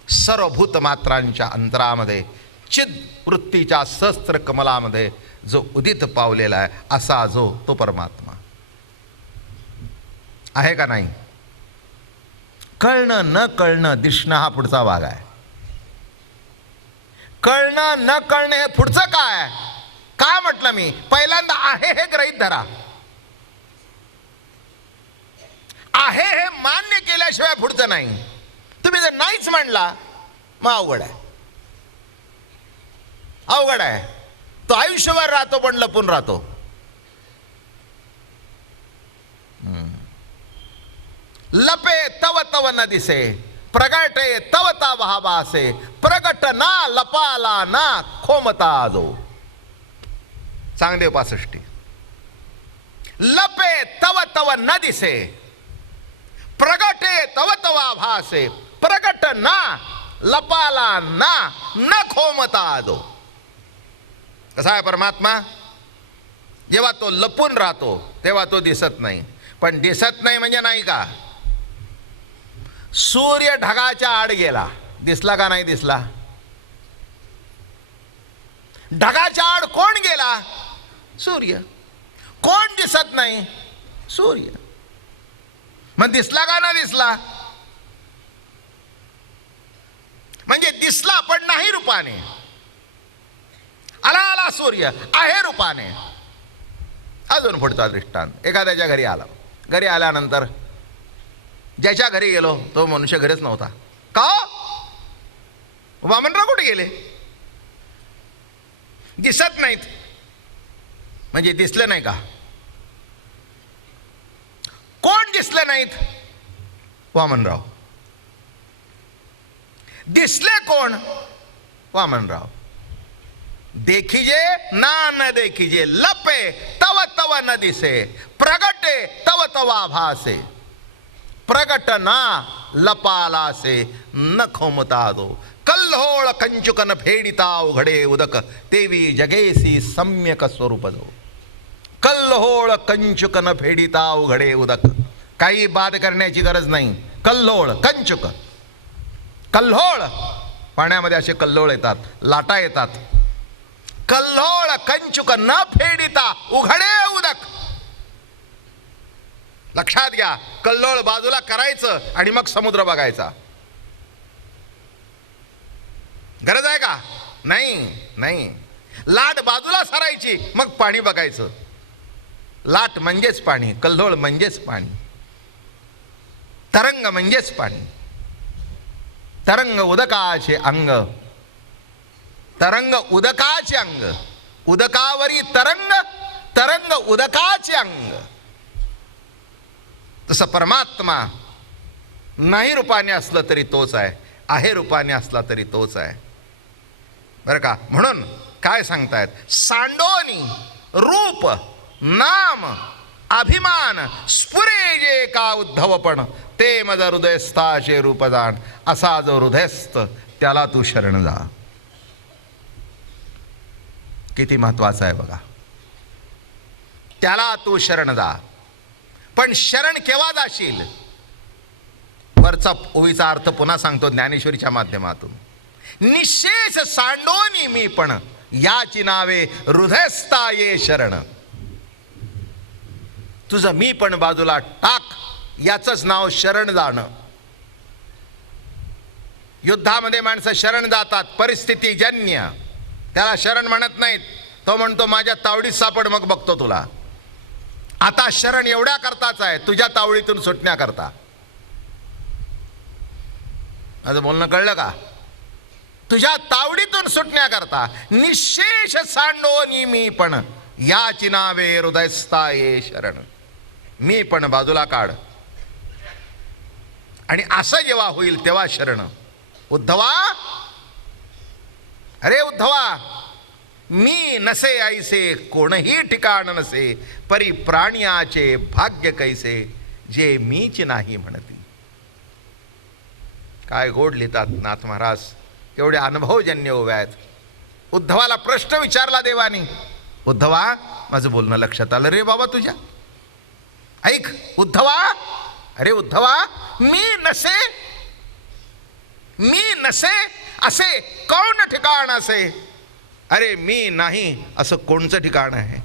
सर्वभूत मात्रांच्या अंतरामध्ये चिद्वृत्तीच्या सहस्त्र कमलामध्ये जो उदित पावलेला आहे असा जो तो परमात्मा आहे का नाही. कळणं न कळणं दिसणं हा पुढचा भाग आहे. कळणं न कळणं हे पुढचं काय. काय म्हटलं मी पहिल्यांदा, आहे हे गृहीत धरा. आहे हे मान्य केल्याशिवाय पुढचं नाही. तुम्ही जर नाहीच म्हणला मग अवघड आहे, अवघड आहे. तो आयुष्यभर राहतो पण लपून राहतो. लपे तव तव न दिसे प्रगटे तवता भावासे, प्रगट ना लपाला ना खोमता जो. चांगदेव 65. लपे तव तव न दिसे, प्रगटे तव तवा भासे, प्रगट ना लपाला ना न खोमता जो. कसा आहे परमात्मा? जेव्हा तो लपून राहतो तेव्हा तो दिसत नाही. पण दिसत नाही म्हणजे नाही का? सूर्य ढगाच्या आड गेला, दिसला का नाही दिसला? ढगाच्या आड कोण गेला? सूर्य. कोण दिसत नाही? सूर्य. मग दिसला का ना दिसला? म्हणजे दिसला पण नाही रूपाने. आला आला सूर्य, आहे रूपाने. अजून पुढचा दृष्टांत. एखाद्याच्या घरी आला, घरी आल्यानंतर ज्याच्या घरी गेलो तो मनुष्य घरीच नव्हता. का? वामनराव कुठे गेले? दिसत नाहीत म्हणजे दिसले नाही का? कोण दिसले नाहीत? वामनराव. दिसले कोण? वामनराव. देखिजे ना न देखिजे, लपे तव तव न दिसे, प्रगटे तव तवा भासे, प्रगट ना लपाला से न खोमता दो. कल्होळ कंचुकन फेडिता उघडे उदक, तेवी जगेसी सम्यक स्वरूप दो. कल्होळ कंचुकन फेडिता उघडे उदक. काही बाद करण्याची गरज नाही. कल्होळ कंचुक. कल्होळ पाण्यामध्ये असे कल्लोळ येतात, लाटा येतात. कल्लोळ कंचुक न फेडिता उघडे उदक. लक्षात घ्या, कल्लोळ बाजूला करायचं आणि मग समुद्र बघायचा. गरज आहे का? नाही नाही. लाट बाजूला सरायची मग पाणी बघायचं. लाट म्हणजेच पाणी, कल्लोळ म्हणजेच पाणी, तरंग म्हणजेच पाणी. तरंग उदकाचे अंग, तरंग उदकाचे अंग, उदकावरी तरंग, तरंग उदकाचे अंग. तसं परमात्मा नाही रूपाने असलं तरी तोच आहे रूपाने असला तरी तोच आहे. बरं का? म्हणून काय सांगतायत? सांडोनी रूप नाम अभिमान स्फुरे जे का उद्धवपण, ते मज हृदयस्थाचे रूप जाण. असा जो हृदयस्थ त्याला तू शरण जा. किती महत्वाचं आहे बघा. त्याला तू शरण जा. पण शरण केव्हा जाशील? वरचा ओवीचा अर्थ पुन्हा सांगतो ज्ञानेश्वरीच्या माध्यमातून. निशेष सांडोनी मी पण, याची नावे हृदयस्था ये शरण. तुझं मी पण बाजूला टाक, याचंच नाव शरण जाणं. युद्धामध्ये माणसं शरण जातात परिस्थितीजन्य, त्याला शरण म्हणत नाहीत. तो म्हणतो माझ्या तावडीत सापड, मग बघतो तुला. आता शरण एवढ्या करताच आहे, तुझ्या तावडीतून सुटण्याकरता. माझं बोलणं कळलं का? तुझ्या तावडीतून सुटण्याकरता. निशेष सांडोनी मी पण, याची नावे हृदयस्था ये शरण. मी पण बाजूला काढ. आणि असं जेव्हा होईल तेव्हा शरण. उद्धवा, अरे उद्धवा, मी नसे ऐसे कोणही ठिकाण नसे, परी प्राण्याचे भाग्य कैसे, जे मीच नाही म्हणती. काय गोड लिहितात नाथ महाराज. एवढे अनुभवजन्य उभ्या आहेत. उद्धवाला प्रश्न विचारला देवानी. उद्धवा, माझं बोलणं लक्षात आलं रे बाबा तुझ्या. ऐक उद्धवा, अरे उद्धवा, मी नसे असे कोण ठिकाण असे. अरे मी नाही असं कोणचं ठिकाण आहे?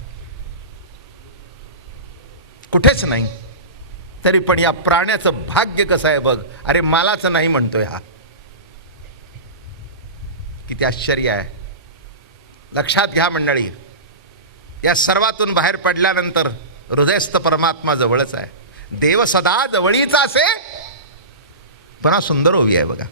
कुठेच नाही. तरी पण या प्राण्याचं भाग्य कसं आहे बघ. अरे मलाच नाही म्हणतोय हा. किती आश्चर्य आहे. लक्षात घ्या मंडळी, या सर्वातून बाहेर पडल्यानंतर हृदयस्थ परमात्मा जवळच आहे. देव सदा जवळीच असे. पुन्हा सुंदर ओवी आहे बघा.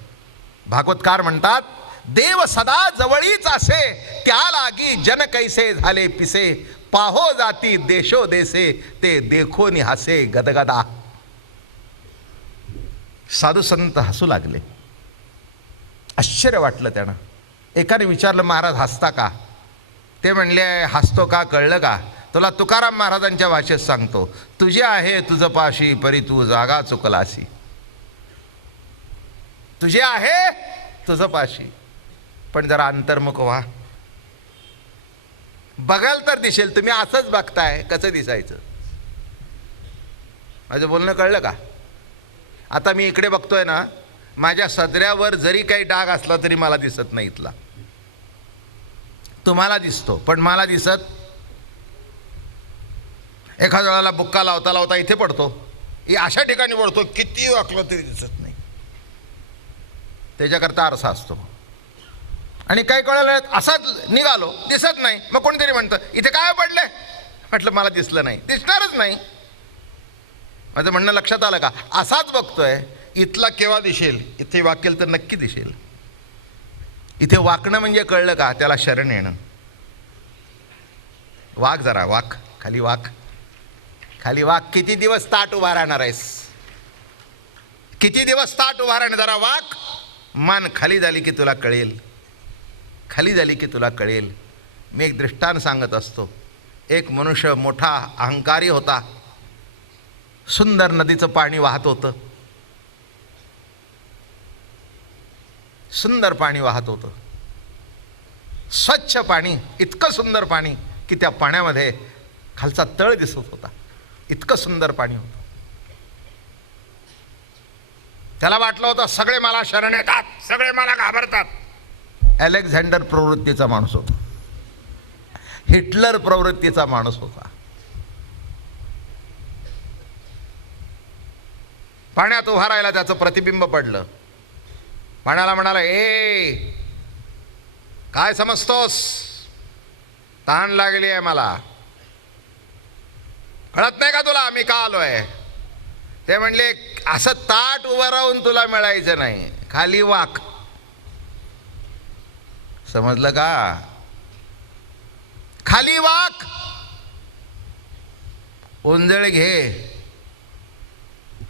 भागवतकार म्हणतात, देव सदा जवळीच असे, त्या लागी जन कैसे झाले पिसे, पाहो जाती देशो देसे, ते देखो निहासे गदगदा. साधू संत हसू लागले. आश्चर्य वाटलं त्यांना. एकाने विचारलं, महाराज हसता का? ते म्हणले, हसतो का कळलं का? तुला तुकाराम महाराजांच्या भाषेत सांगतो, तुझे आहे तुझ पाशी परी तू जागा चुकलासी. तुझे आहे तुझ पाशी, पण जरा अंतर्मुख व्हा. बघाल तर दिसेल. तुम्ही असंच बघताय, कसं दिसायचं? माझं बोलणं कळलं का? आता मी इकडे बघतोय ना, माझ्या सदऱ्यावर जरी काही डाग असला तरी मला दिसत नाही इथला. तुम्हाला दिसतो पण मला दिसत. एखाद्या वेळेला बुक्का लावता लावता इथे पडतो, अशा ठिकाणी पडतो, किती वाकलं तरी दिसत नाही. त्याच्याकरता आरसा असतो. आणि काही कळलं असाच निघालो, दिसत नाही. मग कोणतरी म्हणतं, इथे काय पडले? म्हटलं मला दिसलं नाही. दिसणारच नाही. माझं म्हणणं लक्षात आलं का? असाच बघतोय, इथला केव्हा दिसेल? इथे वाकेल तर नक्की दिसेल. इथे वाकणं म्हणजे कळलं का? त्याला शरण येणं. वाक जरा, वाक खाली, वाक खाली, वाक. किती दिवस ताट उभा राहणार आहेस? किती दिवस ताट उभा राहणार? जरा वाक. मान खाली झाली की तुला कळेल, खाली झाली की तुला कळेल. मी एक दृष्टांत सांगत असतो. एक मनुष्य मोठा अहंकारी होता. सुंदर नदीचं पाणी वाहत होतं. सुंदर पाणी वाहत होतं, स्वच्छ पाणी, इतकं सुंदर पाणी की त्या पाण्यामध्ये खालचा तळ दिसत होता. इतकं सुंदर पाणी होतं. त्याला वाटलं होतं सगळे मला शरण येतात, सगळे मला घाबरतात. अलेक्झांडर प्रवृत्तीचा माणूस होता. हिटलर प्रवृत्तीचा माणूस होता. पाण्यात उभा राहिला, त्याचं प्रतिबिंब पडलं. पाण्याला म्हणाला, ए काय समजतोस? तहान लागली आहे मला, कळत नाही का तुला मी का आलोय? ते म्हणले, असं ताट उभं राहून तुला मिळायचं नाही, खाली वाक. समजलं का? खाली वाक. ओंजळ घे,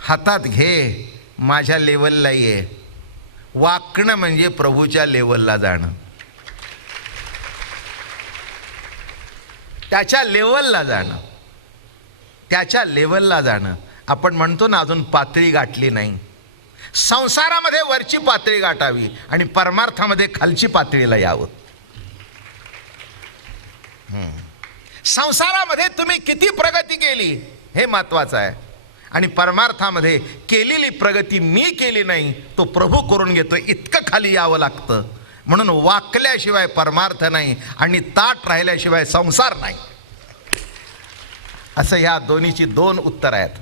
हातात घे, माझ्या लेवलला ये. वाकणं म्हणजे प्रभूच्या लेवलला जाणं, त्याच्या लेवलला जाणं, त्याच्या लेवलला जाणं. आपण म्हणतो ना, अजून पातळी गाठली नाही. संसारामध्ये वरची पातळी गाठावी आणि परमार्थामध्ये खालची पातळीला यावं. संसारामध्ये तुम्ही किती प्रगती केली हे महत्वाचं आहे, आणि परमार्थामध्ये केलेली प्रगती मी केली नाही, तो प्रभू करून घेतो, इतकं खाली यावं लागतं. म्हणून वाकल्याशिवाय परमार्थ नाही आणि ताट राहिल्याशिवाय संसार नाही. असं ह्या दोन्हीची दोन उत्तर आहेत.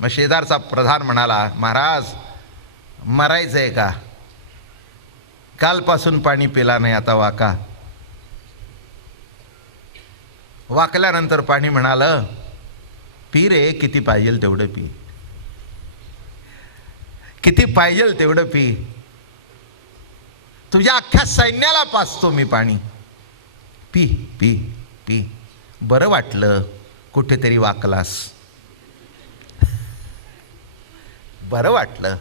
मग शेजारचा प्रधान म्हणाला, महाराज मरायचं आहे का? कालपासून पाणी पिला नाही, आता वाका. वाकल्यानंतर पाणी म्हणालं, पी रे, किती पाहिजे तेवढं पी, किती पाहिजे तेवढं पी. तुझ्या अख्ख्या सैन्याला पाचतो मी पाणी, पी पी पी. बरं वाटलं कुठेतरी वाकलास, बरं वाटलं.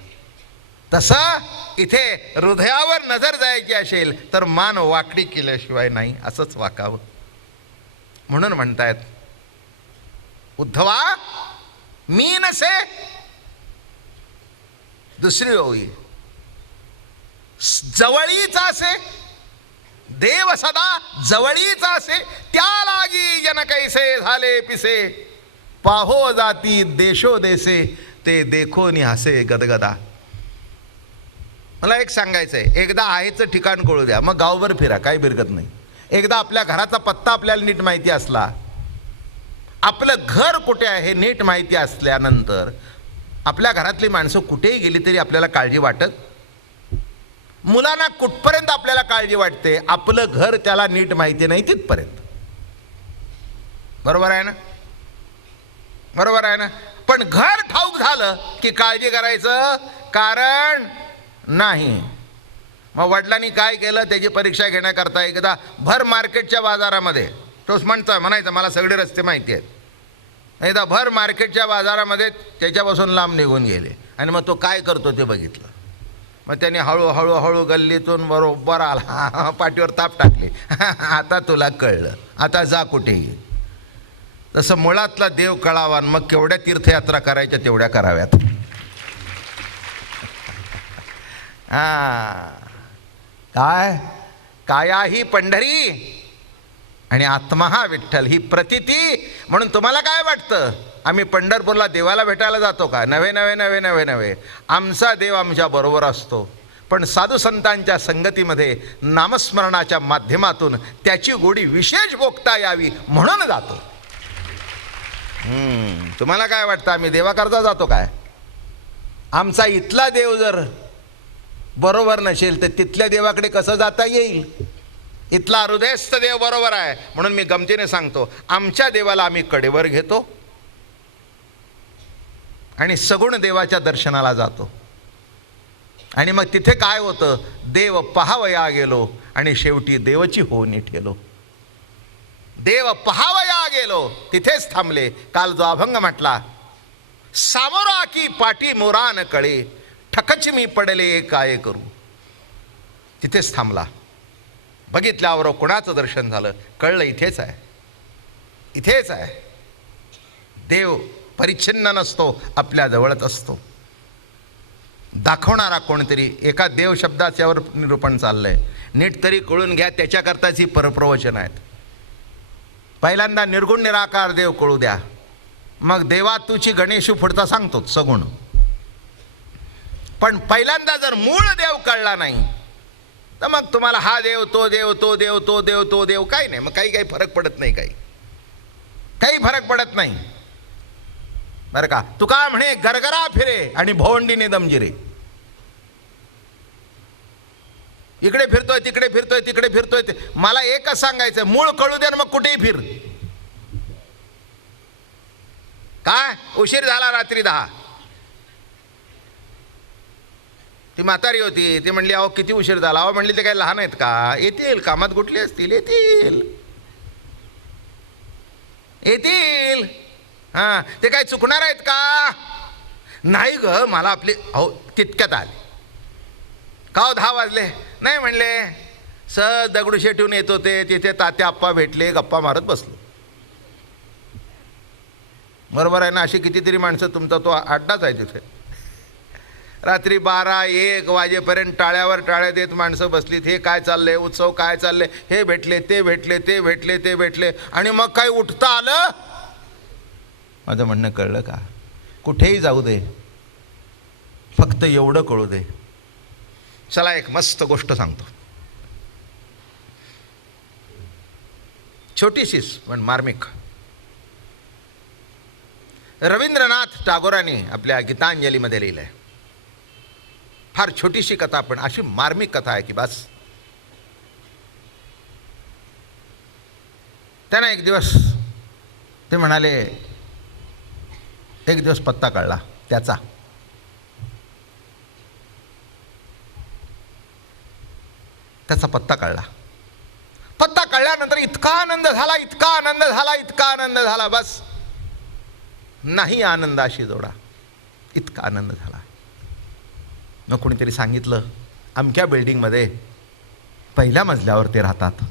तसं इथे हृदयावर नजर जायची असेल तर मान वाकडी केल्याशिवाय नाही, असंच वाकावं. म्हणून म्हणतायत, उद्धवा मी नसे दुसरी होई, जवळीच असे देव सदा जवळीच असे. त्या लागी जन कैसे झाले पिसे, पाहो जाती देशो देसे, ते देखो नि हसे गदगदा. मला एक सांगायचंय, एकदा आहेचं ठिकाण कळू द्या, मग गावभर फिरा, काही बिरकत नाही. एकदा आपल्या घराचा पत्ता आपल्याला नीट माहिती असला, आपलं घर कुठे आहे हे नीट माहिती असल्यानंतर आपल्या घरातली माणसं कुठेही गेली तरी आपल्याला काळजी वाटत. मुलांना कुठपर्यंत आपल्याला काळजी वाटते? आपलं घर त्याला नीट माहिती नाही तिथपर्यंत. बरोबर आहे ना? बरोबर आहे ना? पण घर ठाऊक झालं की काळजी करायचं कारण नाही. मग वडिलांनी काय केलं, त्याची परीक्षा घेण्याकरता एकदा भर मार्केटच्या बाजारामध्ये तोच म्हणायचा, मला सगळे रस्ते माहिती आहेत. एकदा भर मार्केटच्या बाजारामध्ये त्याच्यापासून लांब निघून गेले आणि मग तो काय करतो ते बघितलं. मग त्याने हळूहळू गल्लीतून बरोबर आला, पाठीवर ताप टाकले. आता तुला कळलं, आता जा कुठेही. तसं मुळातला देव कळावा, मग केवढ्या तीर्थयात्रा करायच्या तेवढ्या कराव्यात. काय काया ही पंढरी आणि आत्मा हा विठ्ठल, ही प्रतिती. म्हणून तुम्हाला काय वाटतं आम्ही पंढरपूरला देवाला भेटायला जातो का? नव्हे नव्हे नव्हे नव्हे नव्हे. आमचा देव आमच्या बरोबर असतो, पण साधू संतांच्या संगतीमध्ये नामस्मरणाच्या माध्यमातून त्याची गोडी विशेष भोगता यावी म्हणून जातो. तुम्हाला काय वाटतं आम्ही देवाकरता जातो काय? आमचा इथला देव जर बरोबर नसेल तर तिथल्या देवाकडे कसं जाता येईल? इथला हृदयस्थ देव बरोबर आहे. म्हणून मी गमतीने सांगतो, आमच्या देवाला आम्ही कडेवर घेतो आणि सगुण देवाच्या दर्शनाला जातो. आणि मग तिथे काय होतं? देव पहावया गेलो आणि शेवटी देवची होऊन ठेलो. देव पहावया गेलो तिथेच थांबले. काल जो अभंग म्हटला, सामोरा की पाटी मोरान कळे, ठकच मी पडले काय करू, तिथेच थांबला. बघितल्यावर कुणाचं दर्शन झालं? कळलं इथेच आहे, इथेच आहे. देव परिच्छिन्न नसतो, आपल्या जवळच असतो. दाखवणारा कोणतरी, एका देव शब्दाच्यावर निरूपण चाललंय, नीट तरी कळून घ्या. त्याच्याकरताच ही परप्रवचन आहेत. पहिल्यांदा निर्गुण निराकार देव कळू द्या, मग देवा तुची गणेशू पुढचा सांगतोच सगुण. पण पहिल्यांदा जर मूळ देव कळला नाही तर मग तुम्हाला हा देव तो देव तो देव तो देव तो देव काही नाही. मग काही फरक पडत नाही, काही फरक पडत नाही बरं का. तुका म्हणे गरगरा फिरे आणि भोवंडीने दमजिरे. इकडे फिरतोय तिकडे फिरतोय तिकडे फिरतोय. मला एकच सांगायचं, मूळ कळू दे, मग कुठेही फिर. काय उशीर झाला रात्री 10. ती म्हातारी होती, ती म्हणली अहो किती उशीर झाला. अहो म्हणली ते काही लहान आहेत का? येतील, कामात गुटले असतील, येतील येतील. हां, ते काय चुकणार आहेत का? नाही ग, मला आपली अहो तितक्यात आले. का 10 वाजले? नाही म्हणले, सहज दगडूशेठून येत होते, तिथे तात्या आप्पा भेटले, गप्पा मारत बसलो. बरोबर आहे ना? अशी कितीतरी माणसं, तुमचा तो अड्डाच आहे तिथे. रात्री 12-1 वाजेपर्यंत टाळ्यावर टाळ्या देत माणसं बसलीत. हे काय चाललंय, उत्सव काय चाललंय, हे भेटले ते भेटले ते भेटले ते भेटले, आणि मग काय उठता आलं? माझं म्हणणं कळलं का? कुठेही जाऊ दे, फक्त एवढं कळू दे. चला एक मस्त गोष्ट सांगतो, छोटीशीच पण मार्मिक. रवींद्रनाथ टागोरांनी आपल्या गीतांजलीमध्ये लिहिलंय. फार छोटीशी कथा, पण अशी मार्मिक कथा आहे की बस. त्यांना एक दिवस ते म्हणाले, एक दिवस पत्ता कळला त्याचा. पत्ता कळला. पत्ता कळल्यानंतर इतका आनंद झाला, इतका आनंद झाला, इतका आनंद झाला, बस नाही आनंदाशी जोडा, इतका आनंद झाला. मग कोणीतरी सांगितलं, अमक्या बिल्डिंगमध्ये पहिल्या मजल्यावर ते राहतात.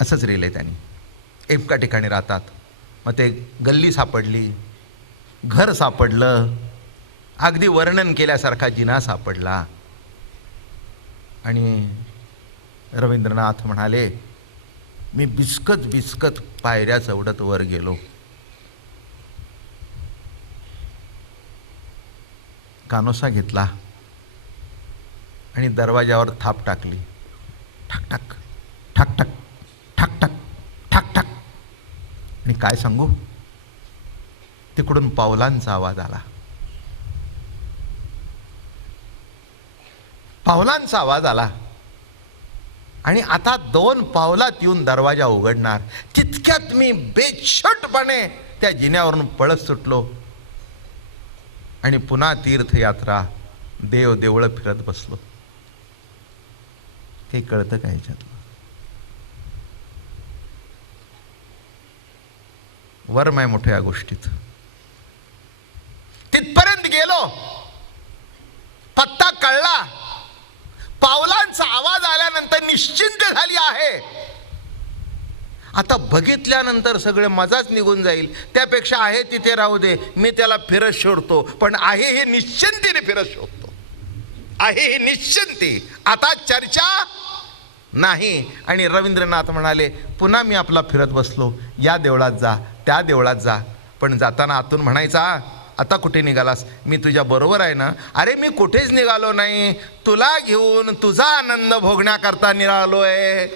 असंच लिहिलंय त्यांनी, एका ठिकाणी राहतात. मग ते गल्ली सापडली, घर सापडलं, अगदी वर्णन केल्यासारखा जिना सापडला. आणि रवींद्रनाथ म्हणाले, मी बिस्कत पायऱ्या चढत वर गेलो. कानोसा घेतला आणि दरवाजावर थाप टाकली. ठक ठक ठक ठक ठक ठक ठक ठक. आणि काय सांगू, तिकडून पावलांचा आवाज आला. पावलांचा आवाज आला आणि आता 2 पावलात येऊन दरवाजा उघडणार. तितक्यात मी बेछटपणे त्या जिन्यावरून पळत सुटलो आणि पुन्हा तीर्थयात्रा, देव देवळं फिरत बसलो. काही कळतं का ह्याच्यात? वर्म आहे मोठ्या गोष्टीत. तिथपर्यंत गेलो, पत्ता कळला, पावलांचा आवाज आल्यानंतर निश्चिंत झाली आहे. आता बघितल्यानंतर सगळे मजाच निघून जाईल, त्यापेक्षा आहे तिथे राहू दे, मी त्याला फिरत शोधतो. पण आहे हे निश्चिंतीने फिरत शोधतो, आहे हे निश्चिंती. आता चर्चा नाही. आणि रवींद्रनाथ म्हणाले, पुन्हा मी आपला फिरत बसलो, या देवळात जा, त्या देवळात जा. पण जाताना आतून म्हणायचा, आता कुठे निघालास? मी तुझ्या बरोबर आहे ना? अरे मी कुठेच निघालो नाही, तुला घेऊन तुझा आनंद भोगण्याकरता निघालोय.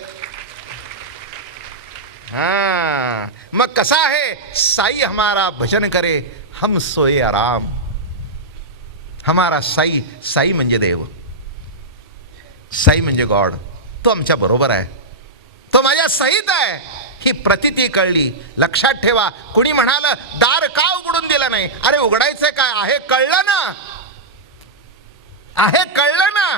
हा, मग कसा आहे? साई हमारा भजन करे, हम सोए आराम. हमारा साई, साई म्हणजे देव, साई म्हणजे गॉड. तो आमच्या बरोबर आहे, तो माझ्या सहित आहे. ही प्रतिती कळली. लक्षात ठेवा, कुणी म्हणालं दार का उघडून दिलं नाही? अरे उघडायचंय काय? आहे कळलं ना, आहे कळलं ना.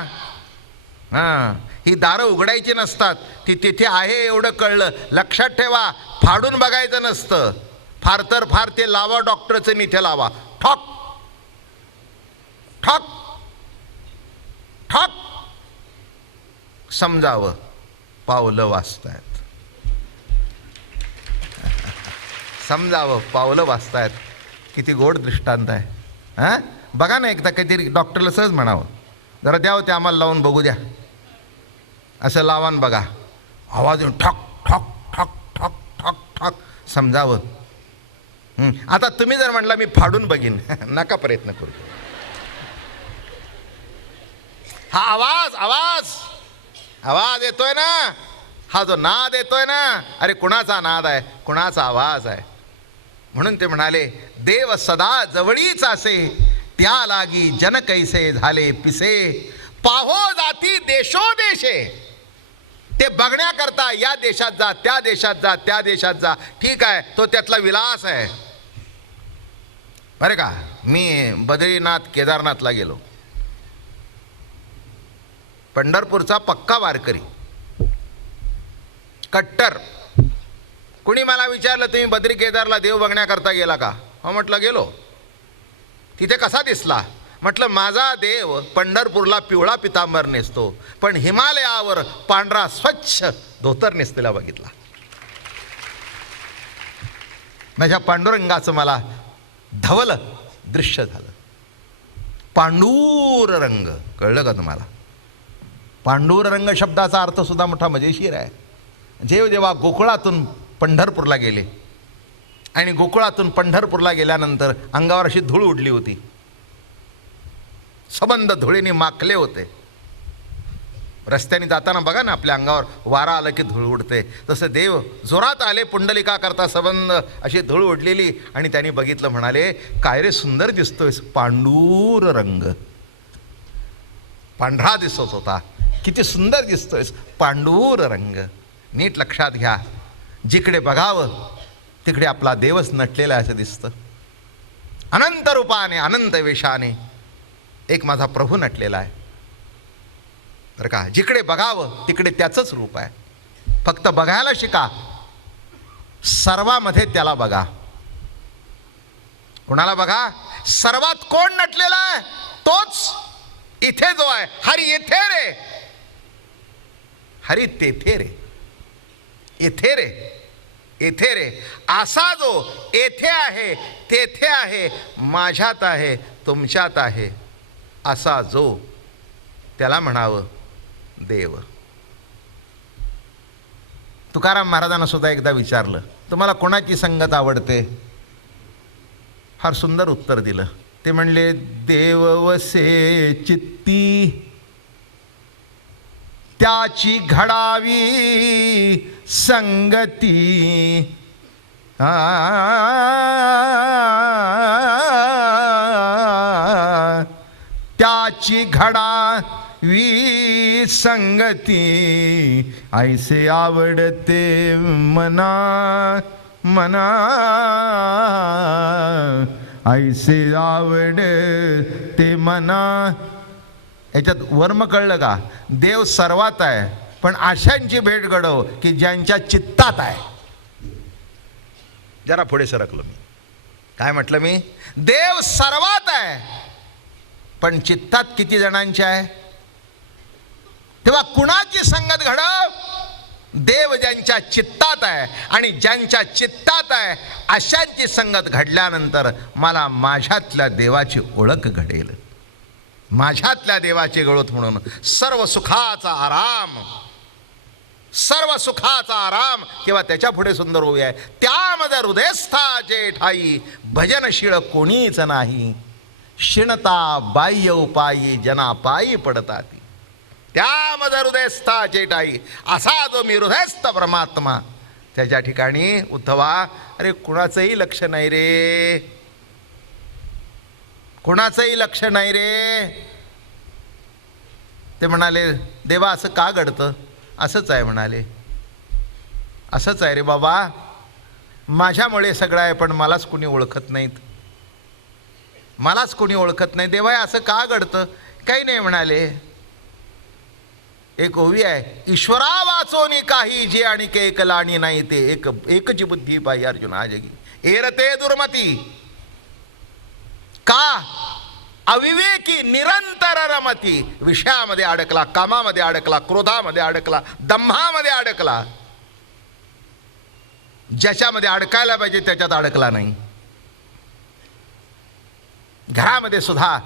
हा, ही दारं उघडायची नसतात, ती तिथे आहे एवढं कळलं. लक्षात ठेवा, फाडून बघायचं नसतं. फार तर फार ते लावा डॉक्टरचं, निथे लावा, ठॉक ठॉक ठॉक, समजावं पावलं वाचतायत, समजावं पावलं वाचतायत. किती गोड दृष्टांत आहे. हां, बघा ना, एकदा काहीतरी डॉक्टरला सहज म्हणावं, जरा द्यावं ते आम्हाला लावून बघू द्या. असं लावान बघा, आवाज येऊन ठॉक ठॉक ठॉक ठॉक ठॉक ठॉक, समजावं. आता तुम्ही जर म्हटलं मी फाडून बघीन, नका प्रयत्न करू. हा आवाज आवाज आवाज येतोय ना, हा जो नाद येतोय ना, अरे कुणाचा नाद आहे, कुणाचा आवाज आहे. म्हणून ते म्हणाले, देव सदा जवळीच असे, त्या लागी जन कैसे झाले पिसे. पाहो जाती देशोदेशे. ते बघण्याकरता या देशात जा, त्या देशात जा, त्या देशात जा. ठीक आहे, तो त्यातला विलास आहे बरे का. मी बद्रीनाथ केदारनाथला गेलो, पंढरपूरचा पक्का वारकरी, कट्टर. कुणी मला विचारलं, तुम्ही बद्री केदारला देव बघण्याकरता गेला का? हो म्हटलं गेलो. तिथे कसा दिसला? म्हटलं माझा देव पंढरपूरला पिवळा पितांबर नेसतो, पण हिमालयावर पांढरा स्वच्छ धोतर नेसलेला बघितला. माझ्या पांडुरंगाचं मला धवल दृश्य झालं. पांडूर रंग, कळलं का तुम्हाला? पांडूर रंग शब्दाचा अर्थ सुद्धा मोठा मजेशीर आहे. जेव्हा गोकुळातून पंढरपूरला गेले आणि गोकुळातून पंढरपूरला गेल्यानंतर अंगावर अशी धूळ उडली होती, सबंध धुळीने माखले होते. रस्त्याने जाताना बघा ना, आपल्या अंगावर वारा आला की धूळ उडते, तसं देव जोरात आले पुंडलिका करता, सबंध अशी धूळ उडलेली. आणि त्यांनी बघितलं, म्हणाले, काय रे सुंदर दिसतोयस, पांडूर रंग. पांढरा दिसत होता, किती सुंदर दिसतोयस, पांडूर रंग. नीट लक्षात घ्या, जिकडे बघावं तिकडे आपला देवच नटलेला असं दिसतं. अनंत रूपाने, अनंत वेशाने एक माझा प्रभू नटलेला आहे बरं का. जिकडे बघावं तिकडे त्याचंच रूप आहे. फक्त बघायला शिका, सर्वामध्ये त्याला बघा. कोणाला बघा? सर्वात कोण नटलेला आहे? तोच इथे जो आहे. हरी येथे रे, हरी तेथे रे, येथे रे, येथे रे. असा जो येथे आहे, तेथे आहे, माझ्यात आहे, तुमच्यात आहे, असा जो, त्याला म्हणावं देव. तुकाराम महाराजांना सुद्धा एकदा विचारलं, तुम्हाला कोणाची संगत आवडते? फार सुंदर उत्तर दिलं. ते म्हणले, देव वसे चित्ती त्याची घडावी संगती. त्याची घडावी संगती, ऐसे आवडते मना मना, ऐसे आवडते मना. याच्यात वर्म कळलं का? देव सर्वात आहे, पण अशांची भेट घडव की ज्यांच्या चित्तात आहे. जरा पुढे सरकलो मी. काय म्हटलं मी? देव सर्वात आहे, पण चित्तात किती जणांची आहे? तेव्हा कुणाची संगत घडव? देव ज्यांच्या चित्तात आहे आणि ज्यांच्या चित्तात आहे अशांची संगत घडल्यानंतर मला माझ्यातल्या देवाची ओळख घडेल. माझ्यातल्या देवाची ओळख म्हणून सर्व सुखाचा आराम, सर्व सुखाचा आराम किंवा त्याच्या पुढे सुंदर होऊया आहे. त्यामध्ये हृदयस्थाचे ठाई भजनशीळ कोणीच नाही. शिणता बाह्य उपायी जना पायी पडतात. त्यामध्ये हृदयस्थाचे ठाई असा जो मी हृदयस्थ परमात्मा, त्याच्या ठिकाणी उद्धवा अरे कुणाचंही लक्ष नाही रे, कुणाचंही लक्ष नाही रे. ते म्हणाले देवा असं का घडतं? असंच आहे म्हणाले, असंच आहे रे बाबा, माझ्यामुळे सगळं आहे पण मलाच कोणी ओळखत नाहीत, मलाच कोणी ओळखत नाही. देवा असं का घडतं? काही नाही म्हणाले. एक ओवी आहे, ईश्वरा वाचोनी काही जे आणि के एक लाणी नाही ते एकची बुद्धी पाहिजे अर्जुना जगी एरते दुर्मती. का? अविवेकी निरंतर रमती. विषयामध्ये अडकला, कामामध्ये अडकला, क्रोधामध्ये अडकला, दंभामध्ये अडकला. ज्याच्यामध्ये अडकायला पाहिजे त्याच्यात अडकला नाही. घरामध्ये सुद्धा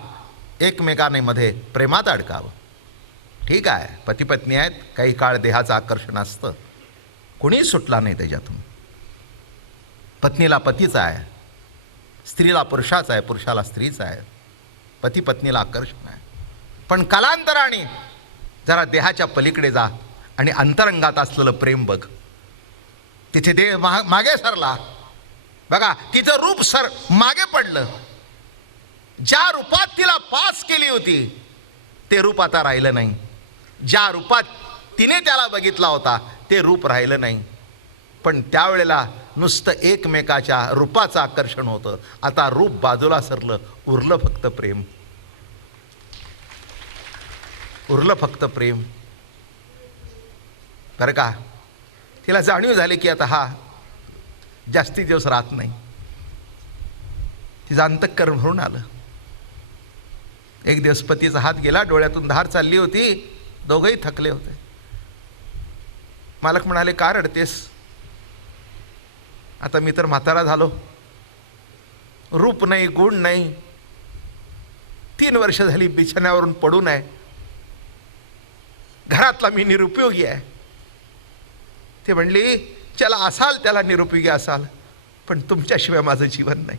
एकमेकांमध्ये प्रेमात अडकावं. ठीक आहे, पती पत्नी आहेत, काही काळ देहाचं आकर्षण असतं, कुणीच सुटला नाही त्याच्यातून. पत्नीला पतीचा आहे, स्त्रीला पुरुषाचा आहे, पुरुषाला स्त्रीचा आहे. पती पत्नीला आकर्षण आहे, पण कालांतराने जरा देहाच्या पलीकडे जा आणि अंतरंगात असलेलं प्रेम बघ. तिथे देह मागे सरला बघा, तिचं रूप मागे पडलं. ज्या रूपात तिला पास केली होती ते रूप आता राहिलं नाही. ज्या रूपात तिने त्याला बघितला होता ते रूप राहिलं नाही. पण त्यावेळेला नुसतं एकमेकाच्या रूपाचं आकर्षण होतं. आता रूप बाजूला सरलं, उरलं फक्त प्रेम, उरलं फक्त प्रेम. बरं का, तिला जाणीव झाली की आता हा जास्ती दिवस राहत नाही. तिचं अंतःकरण भरून आलं. एक दिवस पतीचा हात गेला, डोळ्यातून धार चालली होती, दोघंही थकले होते. मालक म्हणाले का रडतेस? आता मी तर म्हातारा झालो, रूप नाही, गुण नाही, 3 वर्ष झाली बिछाण्यावरून पडून आहे, घरातला मी निरुपयोगी आहे. ते म्हणली चला असाल त्याला निरुपयोगी असाल, पण तुमच्याशिवाय माझं जीवन नाही.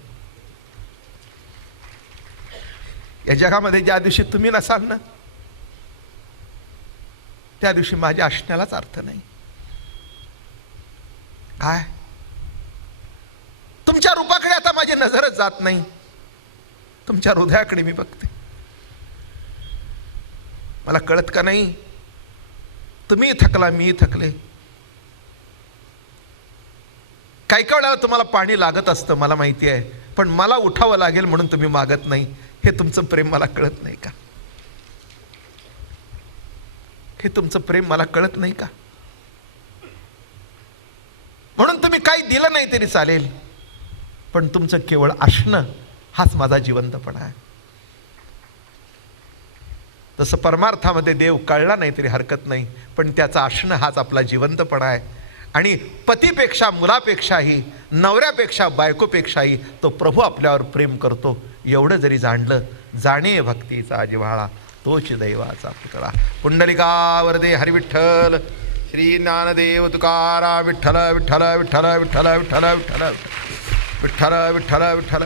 या जगामध्ये ज्या दिवशी तुम्ही नसाल ना त्या दिवशी माझ्या असण्यालाच अर्थ नाही. काय? तुमच्या रूपाकडे आता माझी नजरच जात नाही, तुमच्या हृदयाकडे मी बघते. मला कळत का नाही? तुम्ही थकला, मी थकले. काही काही वेळा तुम्हाला पाणी लागत असतं मला माहिती आहे, पण मला उठावं लागेल म्हणून तुम्ही मागत नाही. हे तुमचं प्रेम मला कळत नाही का? हे तुमचं प्रेम मला कळत नाही का? म्हणून तुम्ही काही दिलं नाही तरी चालेल, पण तुमचं केवळ असणं हाच माझा जिवंतपणा आहे. तसं परमार्थामध्ये देव कळला नाही तरी हरकत नाही, पण त्याचा असणं हाच आपला जिवंतपणा आहे. आणि पतीपेक्षा मुलापेक्षाही, नवऱ्यापेक्षा बायकोपेक्षाही तो प्रभू आपल्यावर प्रेम करतो. एवढं जरी जाणलं, जाणे भक्तीचा जिव्हाळा तोच दैवाचा पुतळा. पुंडलिका वरदे हरिविठ्ठल. श्री ज्ञानदेव तुकाराम. विठ्ठल विठ्ठल विठ्ठल विठ्ठल विठ्ठल विठ्ठल विठ्ठल विठ्ठल विठ्ठल विठ्ठल.